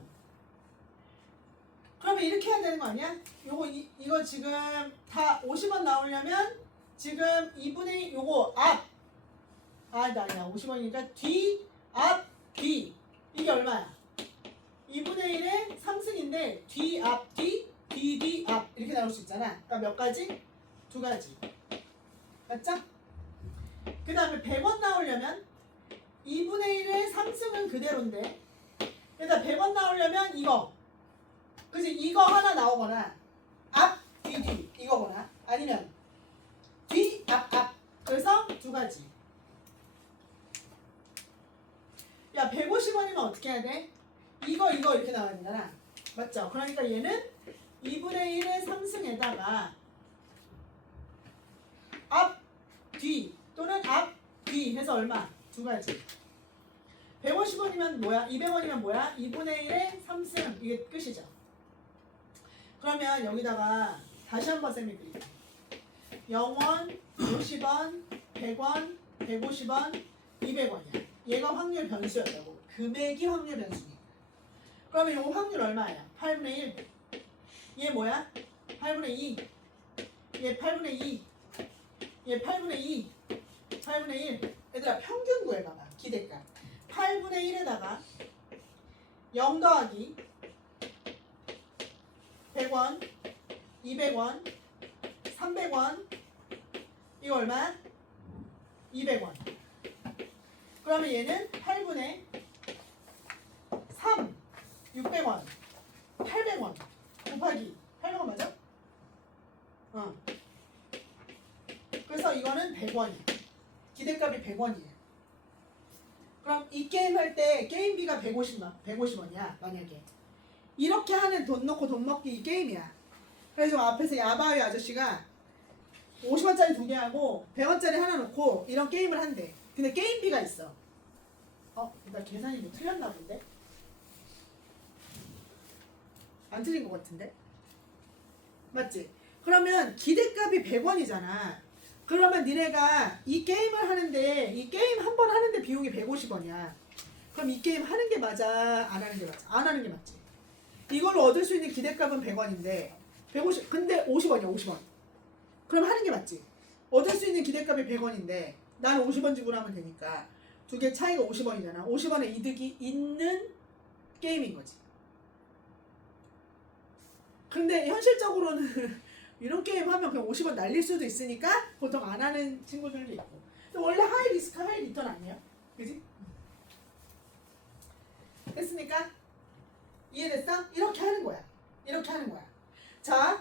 그러면 이렇게 해야 되는 거 아니야? 이거 지금 다 50원 나오려면 지금 2분의 1 요거 아니다 50원이니까 뒤, 앞, 뒤 이게 얼마야? 2분의 1에 3승인데 뒤, 앞, 뒤, 뒤, 앞 이렇게 나올 수 있잖아. 그러니까 몇 가지? 2가지. 맞죠? 그 다음에 100원 나오려면 2분의 1에 3승은 그대로인데 일단 100원 나오려면 이거 그치? 이거 하나 나오거나 앞, 뒤 이거거나 아니면 뒤, 앞 그래서 2가지. 야 150원이면 어떻게 해야 돼? 이거 이렇게 나와야 되잖아. 맞죠? 그러니까 얘는 2분의 1의 3승에다가 앞, 뒤 또는 앞, 뒤 해서 얼마? 2가지. 150원이면 뭐야? 200원이면 뭐야? 2분의 1의 3승 이게 끝이죠. 그러면 여기다가 다시 한번 쌤이 그릴게. 0원, 50원, 100원, 150원, 200원이야. 얘가 확률 변수였다고. 금액이 확률 변수니까. 그러면 이 확률 얼마야? 8분의 1. 얘 뭐야? 8분의 2. 얘 8분의 2. 얘 8분의 2. 8분의 1. 얘들아 평균 구해봐봐. 기대값. 8분의 1에다가 0 더하기 100원, 200원, 300원 이거 얼마야? 200원. 그러면 얘는 8분의 3, 600원, 800원 곱하기 800원 맞아? 그래서 이거는 100원이야. 기대값이 100원이에요. 그럼 이 게임 할 때 게임비가 150원이야. 만약에 이렇게 하는 돈 넣고 돈 먹기 이 게임이야. 그래서 앞에서 야바위 아저씨가 50원짜리 2개 하고 100원짜리 하나 넣고 이런 게임을 한대. 근데 게임비가 있어. 나 계산이 뭐 틀렸나 본데? 안 틀린 것 같은데? 맞지? 그러면 기대값이 100원이잖아. 그러면 니네가 이 게임을 하는데 이 게임 한 번 하는데 비용이 150원이야. 그럼 이 게임 하는 게 맞아? 안 하는 게 맞아? 안 하는 게 맞지? 이걸로 얻을 수 있는 기대값은 100원인데 150 근데 50원이야 50원. 그럼 하는 게 맞지? 얻을 수 있는 기대값이 100원인데 나는 50원 지불하면 되니까 두 개 차이가 50원이잖아. 50원의 이득이 있는 게임인 거지. 근데 현실적으로는 이런 게임 하면 그냥 50원 날릴 수도 있으니까 보통 안 하는 친구들도 있고. 근데 원래 하이 리스크 하이 리턴 아니에요? 그지? 됐습니까? 이해됐어? 이렇게 하는 거야. 이렇게 하는 거야. 자,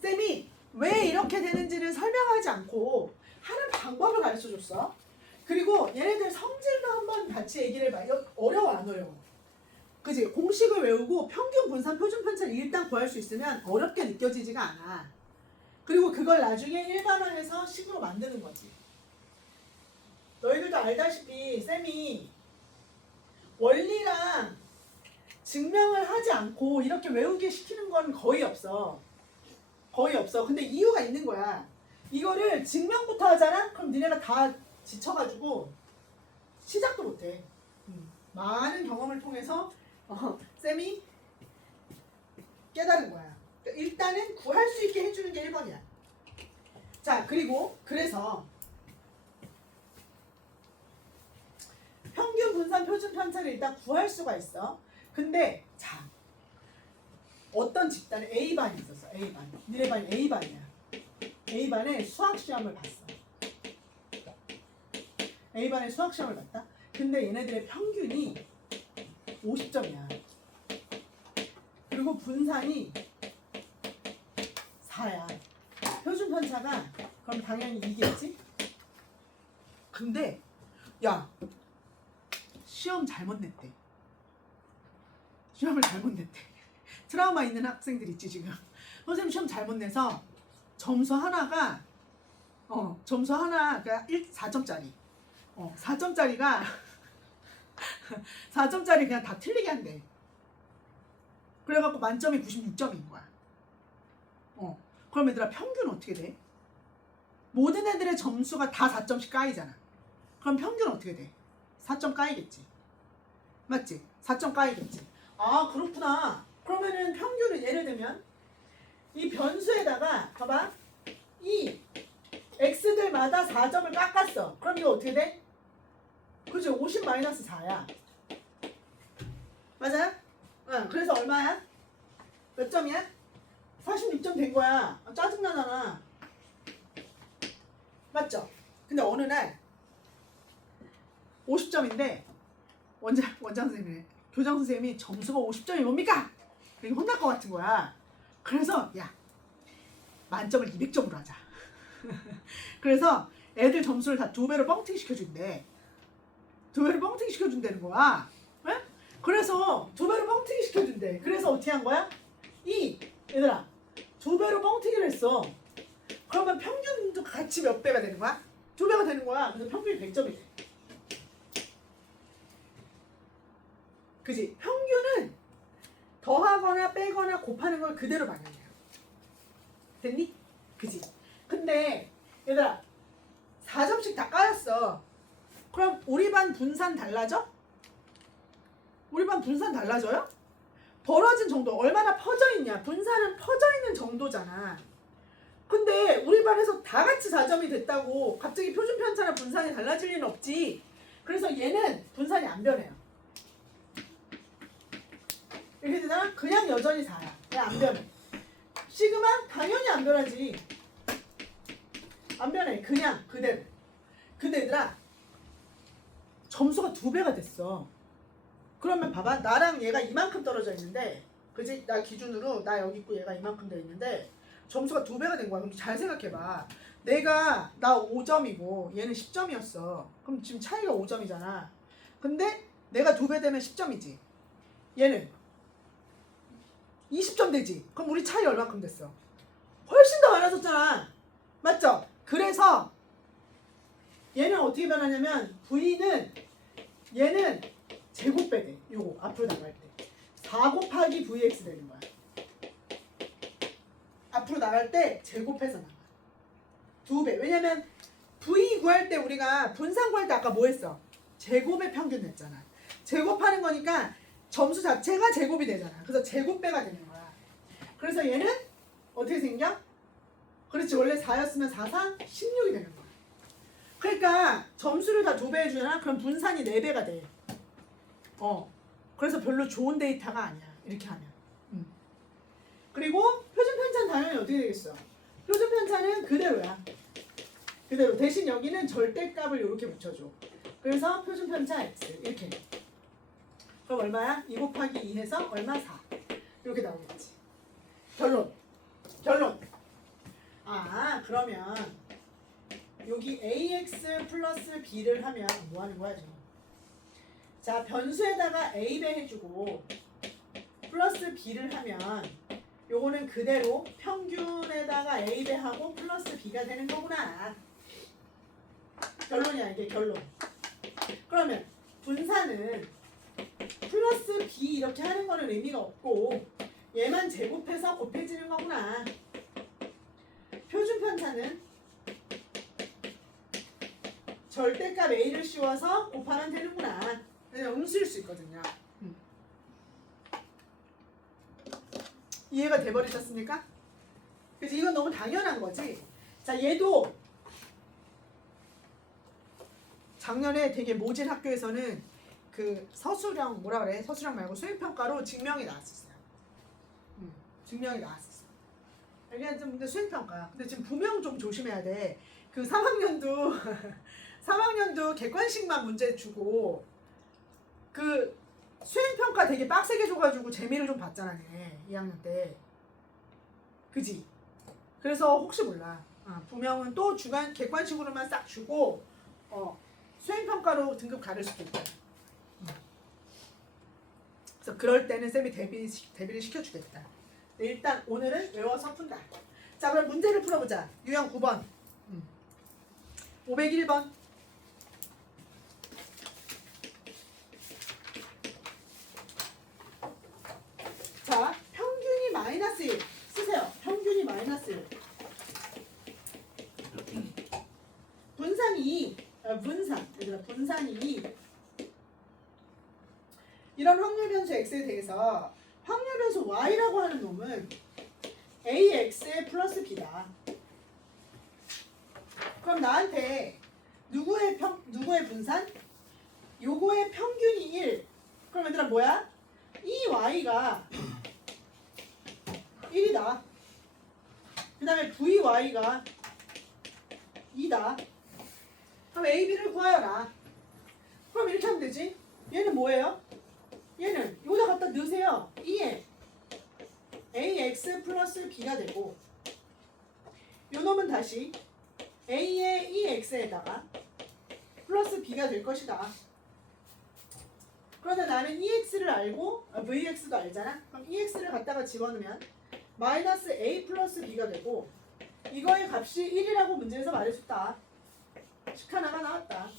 쌤이 왜 이렇게 되는지를 설명하지 않고 하는 방법을 가르쳐줬어. 그리고 얘네들 성질도 한번 같이 얘기를 해봐. 이거 어려워 안 어려워? 그지? 공식을 외우고 평균 분산 표준 편차를 일단 구할 수 있으면 어렵게 느껴지지가 않아. 그리고 그걸 나중에 일반화해서 식으로 만드는 거지. 너희들도 알다시피 쌤이 원리랑 증명을 하지 않고 이렇게 외우게 시키는 건 거의 없어. 거의 없어. 근데 이유가 있는 거야. 이거를 증명부터 하잖아? 그럼 니네가 다 지쳐가지고 시작도 못해. 많은 경험을 통해서 쌤이 깨달은 거야. 그러니까 일단은 구할 수 있게 해주는 게 1번이야. 자, 그리고 그래서 평균 분산 표준 편차를 일단 구할 수가 있어. 근데 자, 어떤 집단에 A반이 있었어. A반. 니네 반이 A반이야. A반에 수학 시험을 봤어. A반에 수학 시험을 봤다. 근데 얘네들의 평균이 50점이야. 그리고 분산이 4야. 표준 편차가 그럼 당연히 2겠지? 근데 야, 시험 잘못 냈대. 시험을 잘못 냈대. 트라우마 있는 학생들 있지 지금. 선생님 시험 잘못 내서 점수 하나가 점수 하나 그러니까 4점짜리 4점짜리가 4점짜리 그냥 다 틀리게 한대. 그래갖고 만점이 96점인 거야. 그럼 얘들아 평균 어떻게 돼? 모든 애들의 점수가 다 4점씩 까이잖아. 그럼 평균 어떻게 돼? 4점 까이겠지. 맞지? 4점 까이겠지. 아 그렇구나. 그러면은 평균은 예를 들면 이 변수에다가 봐봐. 이 x들마다 4점을 깎았어. 그럼 이거 어떻게 돼? 그치? 50-4야. 맞아요? 응. 그래서 얼마야? 몇 점이야? 46점 된 거야. 아, 짜증나잖아. 맞죠? 근데 어느 날 50점인데 원장 선생님이 교장 선생님이 점수가 50점이 뭡니까? 이렇게 혼날 것 같은 거야. 그래서 야 만점을 200점으로 하자. 그래서 애들 점수를 다 2배로 뻥튀기 시켜준대. 2배로 뻥튀기 시켜준다는 거야. 에? 그래서 2배로 뻥튀기 시켜준대. 그래서 어떻게 한 거야? 얘들아 2배로 뻥튀기를 했어. 그러면 평균도 같이 몇 배가 되는 거야? 2배가 되는 거야. 그래서 평균이 100점이 돼. 그지? 평균은 더하거나 빼거나 곱하는 걸 그대로 반영해요. 됐니? 그지? 근데 얘들아 4점씩 다 까였어. 그럼 우리 반 분산 달라져? 우리 반 분산 달라져요? 벌어진 정도 얼마나 퍼져 있냐? 분산은 퍼져 있는 정도잖아. 근데 우리 반에서 다 같이 4점이 됐다고 갑자기 표준 편차나 분산이 달라질 리는 없지. 그래서 얘는 분산이 안 변해요. 이렇게 되잖아? 그냥 여전히 4야. 그냥 안 변해. 시그마? 당연히 안 변하지. 안 변해. 그냥 그대로. 근데 얘들아 점수가 2배가 됐어. 그러면 봐봐. 나랑 얘가 이만큼 떨어져 있는데 그지? 나 기준으로 나 여기 있고 얘가 이만큼 돼 있는데 점수가 2배가 된 거야. 그럼 잘 생각해봐. 나 5점이고 얘는 10점이었어. 그럼 지금 차이가 5점이잖아. 근데 내가 2배 되면 10점이지. 얘는 20점 되지. 그럼 우리 차이 얼마큼 됐어? 훨씬 더 많아졌잖아. 맞죠? 그래서 얘는 어떻게 변하냐면 V는 얘는 제곱배 돼. 요거 앞으로 나갈 때 4 곱하기 VX 되는 거야. 앞으로 나갈 때 제곱해서 나가. 2배. 왜냐면 V 구할 때 우리가 분산 구할 때 아까 뭐 했어? 제곱의 평균 냈잖아. 제곱하는 거니까 점수 자체가 제곱이 되잖아. 그래서 제곱배가 되는 거야. 그래서 얘는 어떻게 생겨? 그렇지. 원래 4였으면 4, 4, 16이 되는 거야. 그러니까 점수를 다 2배 해주잖아. 그럼 분산이 4배가 돼. 그래서 별로 좋은 데이터가 아니야. 이렇게 하면. 그리고 표준 편차는 당연히 어떻게 되겠어? 표준 편차는 그대로야. 그대로. 대신 여기는 절대값을 이렇게 붙여줘. 그래서 표준 편차 x 이렇게. 그럼 얼마야? 2 곱하기 2 해서 얼마? 4. 이렇게 나오겠지. 결론. 아 그러면 여기 ax 플러스 b를 하면 뭐 하는 거야 지금? 자, 변수에다가 a 배 해주고 플러스 b를 하면 요거는 그대로 평균에다가 a 배 하고 플러스 b가 되는 거구나. 결론이야, 이게 결론. 그러면 분산은 플러스 b 이렇게 하는 거는 의미가 없고 얘만 제곱해서 곱해지는 거구나. 표준 편차는 절대값 a를 씌워서 곱하면 되는구나. 그냥 음수일 수 있거든요. 이해가 돼버리셨습니까? 그래서 이건 너무 당연한 거지. 자, 얘도 작년에 되게 모진 학교에서는 그 서술형 뭐라 그래? 서술형 말고 수행평가로 증명이 나왔었어요. 증명이 나왔었어. 이게 좀 근데 수행평가야. 근데 지금 부명 좀 조심해야 돼. 그 3학년도 3학년도 객관식만 문제 주고 그 수행평가 되게 빡세게 줘가지고 재미를 좀 봤잖아, 걔 2학년 때. 그지? 그래서 혹시 몰라. 부명은 또 주간 객관식으로만 싹 주고 수행평가로 등급 가를 수도 있다. 그래서 그럴 때는 쌤이 대비를 시켜주겠다. 일단 오늘은 외워서 푼다. 자, 그럼 문제를 풀어보자. 유형 9번. 501번. 자, 평균이 마이너스 1. 쓰세요. 평균이 마이너스 1. 분산이 2. 얘들아, 분산이 2. 이런 확률 변수 x에 대해서 확률 변수 y라고 하는 놈은 ax의 플러스 b다. 그럼 나한테 누구의 분산? 요거의 평균이 1. 그럼 얘들아 뭐야? 이 y가 1이다. 그 다음에 vy가 2다. 그럼 a, b를 구하여라. 그럼 이렇게 하면 되지. 얘는 뭐예요? 얘는 여기다 갖다 넣으세요. 2에 ax 플러스 b가 되고 요 놈은 다시 a의 2x에다가 플러스 b가 될 것이다. 그런데 나는 ex를 알고 vx도 알잖아. 그럼 ex를 갖다가 집어넣으면 마이너스 a 플러스 b가 되고 이거의 값이 1이라고 문제에서 말해줬다. 식 하나가 나왔다.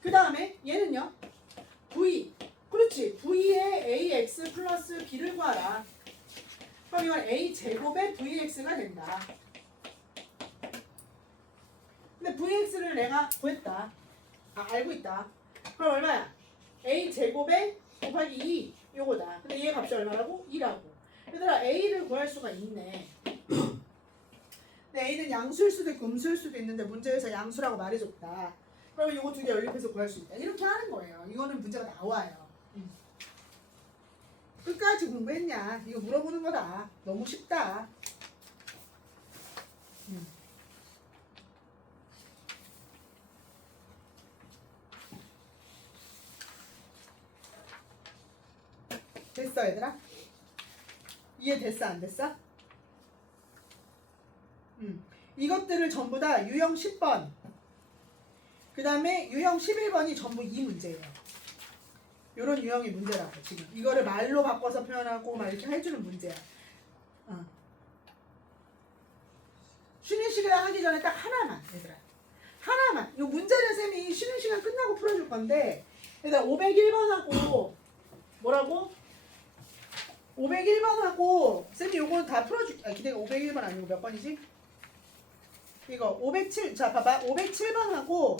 그 다음에 얘는요. v. 그렇지. v의 ax 플러스 b를 구하라. 그럼 이건 a 제곱의 vx가 된다. 근데 vx를 내가 구했다. 알고 있다. 그럼 얼마야? a 제곱에 곱하기 2 요거다. 근데 얘 값이 얼마라고? 2라고. 얘들아 a를 구할 수가 있네. 근데 a는 양수일 수도 있고 음수일 수도 있는데 문제에서 양수라고 말해줬다. 그러면 이거 두 개 연립해서 구할 수 있다. 이렇게 하는 거예요. 이거는 문제가 나와요. 끝까지 공부했냐? 이거 물어보는 거다. 너무 쉽다. 됐어 얘들아? 이해됐어 안 됐어? 이것들을 전부 다 유형 10번 그 다음에 유형 11번이 전부 이 문제예요. 요런 유형의 문제라고 지금 이거를 말로 바꿔서 표현하고 막 이렇게 해주는 문제야. 쉬는 시간 하기 전에 딱 하나만 얘들아 하나만 요 문제는 쌤이 쉬는 시간 끝나고 풀어줄 건데 얘들아 501번하고 뭐라고? 501번하고 쌤이 요거 다 풀어줄게. 기대가 501번 아니고 몇 번이지? 이거 507. 자 봐봐 507번하고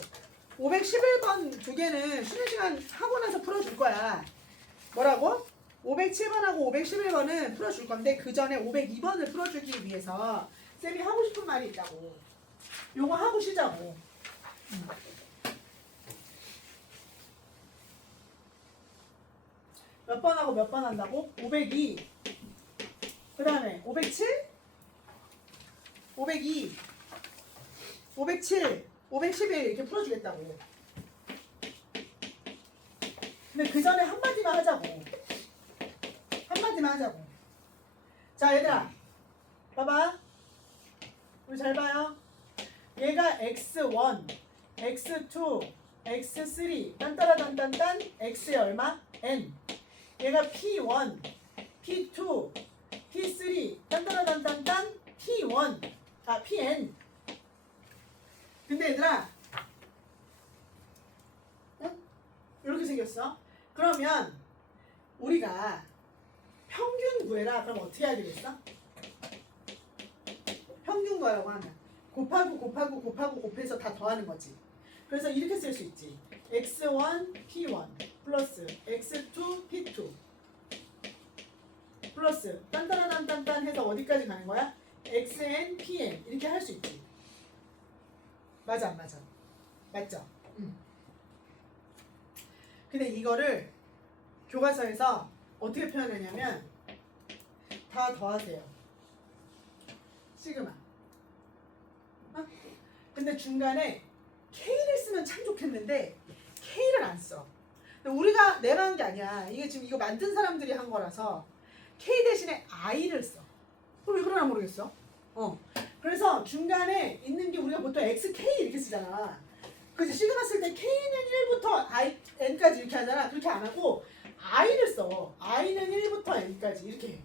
511번 두 개는 쉬는 시간 하고 나서 풀어줄 거야. 뭐라고? 507번하고 511번은 풀어줄 건데 그 전에 502번을 풀어주기 위해서 쌤이 하고 싶은 말이 있다고. 요거 하고 쉬자고. 몇 번 하고 몇 번 한다고? 502. 그 다음에 507, 502, 507, 511 이렇게 풀어주겠다고. 근데 그 전에 한마디만 하자고. 한마디만 하자고. 자 얘들아 봐봐. 우리 잘 봐요. 얘가 x1, x2, x3 딴따라단딴딴 x의 얼마? n. 얘가 p1, p2, p3 딴따라단딴딴 p1 pn. 근데 얘들아 이렇게 생겼어. 그러면 우리가 평균 구해라. 그럼 어떻게 해야 되겠어? 평균 구하라고 하면 곱하고 곱해서 다 더하는 거지. 그래서 이렇게 쓸 수 있지. x1 p1 플러스 x2 p2 플러스 딴딴딴딴딴 해서 어디까지 가는 거야? xn pn 이렇게 할 수 있지. 맞아 안 맞아? 맞죠? 근데 이거를 교과서에서 어떻게 표현하냐면 다 더하세요. 시그마. 근데 중간에 K를 쓰면 참 좋겠는데 K를 안 써. 근데 우리가 내가 한 게 아니야. 이게 지금 이거 만든 사람들이 한 거라서 K 대신에 I를 써. 왜 그러나 모르겠어. 그래서 중간에 있는 게 우리가 보통 XK 이렇게 쓰잖아. 그래서 시그마 쓸 때 K는 1부터 N까지 이렇게 하잖아. 그렇게 안 하고 I를 써. I는 1부터 N까지 이렇게 해.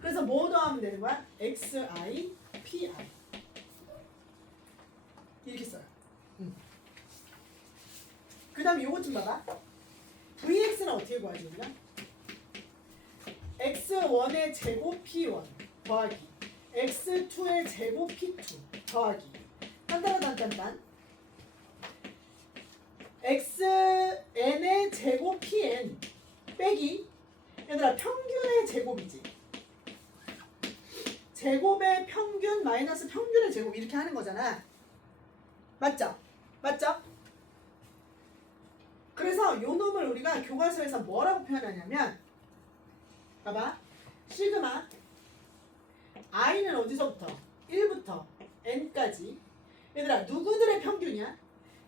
그래서 뭐 더하면 되는 거야? XI, PI 이렇게 써요. 그 다음에 요것 좀 봐봐. VX는 어떻게 구하지 우리가? X1의 제곱 P1 더하기 X2의 제곱 P2 더하기 딴따라딴딴딴 XN의 제곱 PN 빼기 얘들아 평균의 제곱이지. 제곱의 평균 마이너스 평균의 제곱 이렇게 하는 거잖아. 맞죠? 맞죠? 그래서 요 놈을 우리가 교과서에서 뭐라고 표현하냐면 봐봐. 시그마 i는 어디서부터? 1부터 n까지. 얘들아 누구들의 평균이야?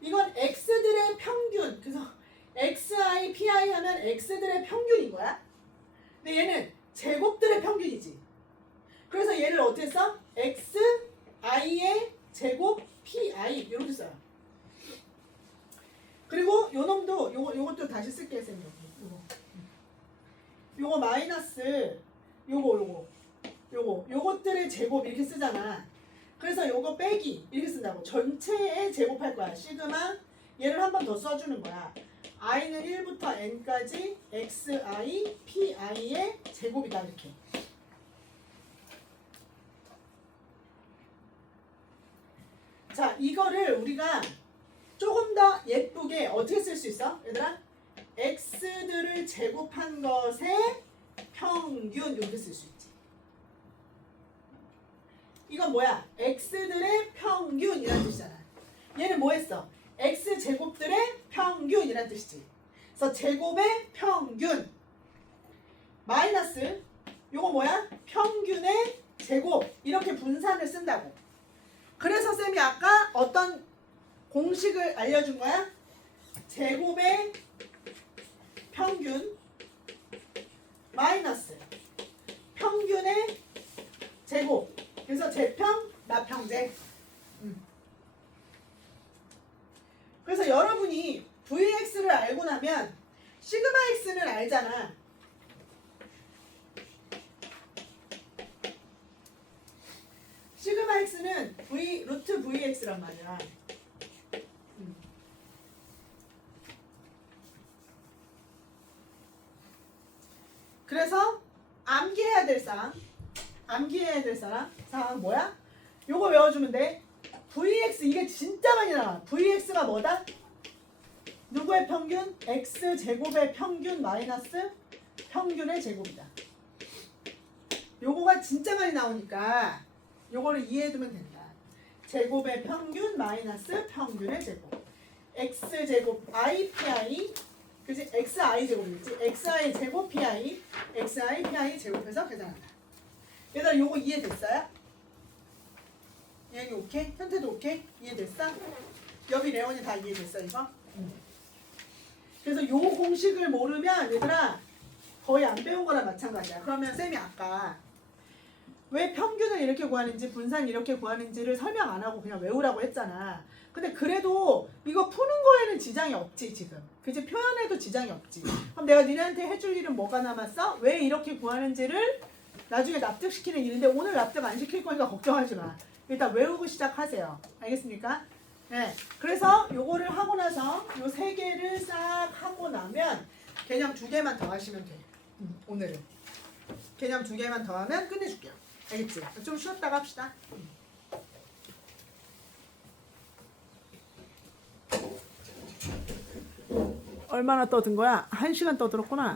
이건 x들의 평균. 그래서 xi, pi 하면 x들의 평균인 거야. 근데 얘는 제곱들의 평균이지. 그래서 얘를 어떻게 써? xi의 제곱 pi 이렇게 써요. 그리고 요 놈도 요것도 다시 쓸게요, 쌤. 요거 마이너스 요것들의 제곱 이렇게 쓰잖아. 그래서 요거 빼기 이렇게 쓴다고. 전체의 제곱할 거야. 시그마 얘를 한 번 더 써주는 거야. i는 1부터 n까지 xi, pi의 제곱이다 이렇게. 자, 이거를 우리가 조금 더 예쁘게 어떻게 쓸 수 있어? 얘들아? x들을 제곱한 것의 평균 이렇게 쓸 수 있지. 이건 뭐야? x들의 평균이라는 뜻이잖아. 얘는 뭐 했어? x제곱들의 평균이라는 뜻이지. 그래서 제곱의 평균 마이너스 요거 뭐야? 평균의 제곱 이렇게 분산을 쓴다고. 그래서 쌤이 아까 어떤 공식을 알려준 거야? 제곱의 평균 마이너스 평균의 제곱. 그래서 제평, 나평제. 그래서 여러분이 VX를 알고 나면 시그마 X는 알잖아. 시그마 X는 루트 VX란 말이야. 그래서 암기해야 될 사람 뭐야? 요거 외워주면 돼. VX 이게 진짜 많이 나와. VX가 뭐다? 누구의 평균? X제곱의 평균 마이너스 평균의 제곱이다. 요거가 진짜 많이 나오니까 요거를 이해해두면 된다. 제곱의 평균 마이너스 평균의 제곱. X제곱 IPI 그치? XI 제곱이겠지? XI 제곱 PI XI PI 제곱해서 계산한다. 얘들아 요거 이해됐어요? 얘기 오케이? 현태도 오케이? 이해됐어? 여기 레온이 다 이해됐어 이거? 그래서 요 공식을 모르면 얘들아 거의 안 배운 거랑 마찬가지야. 그러면 쌤이 아까 왜 평균을 이렇게 구하는지 분산 이렇게 구하는지를 설명 안 하고 그냥 외우라고 했잖아. 근데 그래도 이거 푸는 거에는 지장이 없지 지금. 그치? 표현에도 지장이 없지. 그럼 내가 니네한테 해줄 일은 뭐가 남았어? 왜 이렇게 구하는지를 나중에 납득시키는 일인데 오늘 납득 안 시킬 거니까 걱정하지 마. 일단 외우고 시작하세요. 알겠습니까? 네. 그래서 요거를 하고 나서 요 세 개를 싹 하고 나면 개념 2개만 더 하시면 돼. 오늘은. 개념 2개만 더 하면 끝내줄게요. 알겠지? 좀 쉬었다가 합시다. 얼마나 떠든 거야? 1시간 떠들었구나.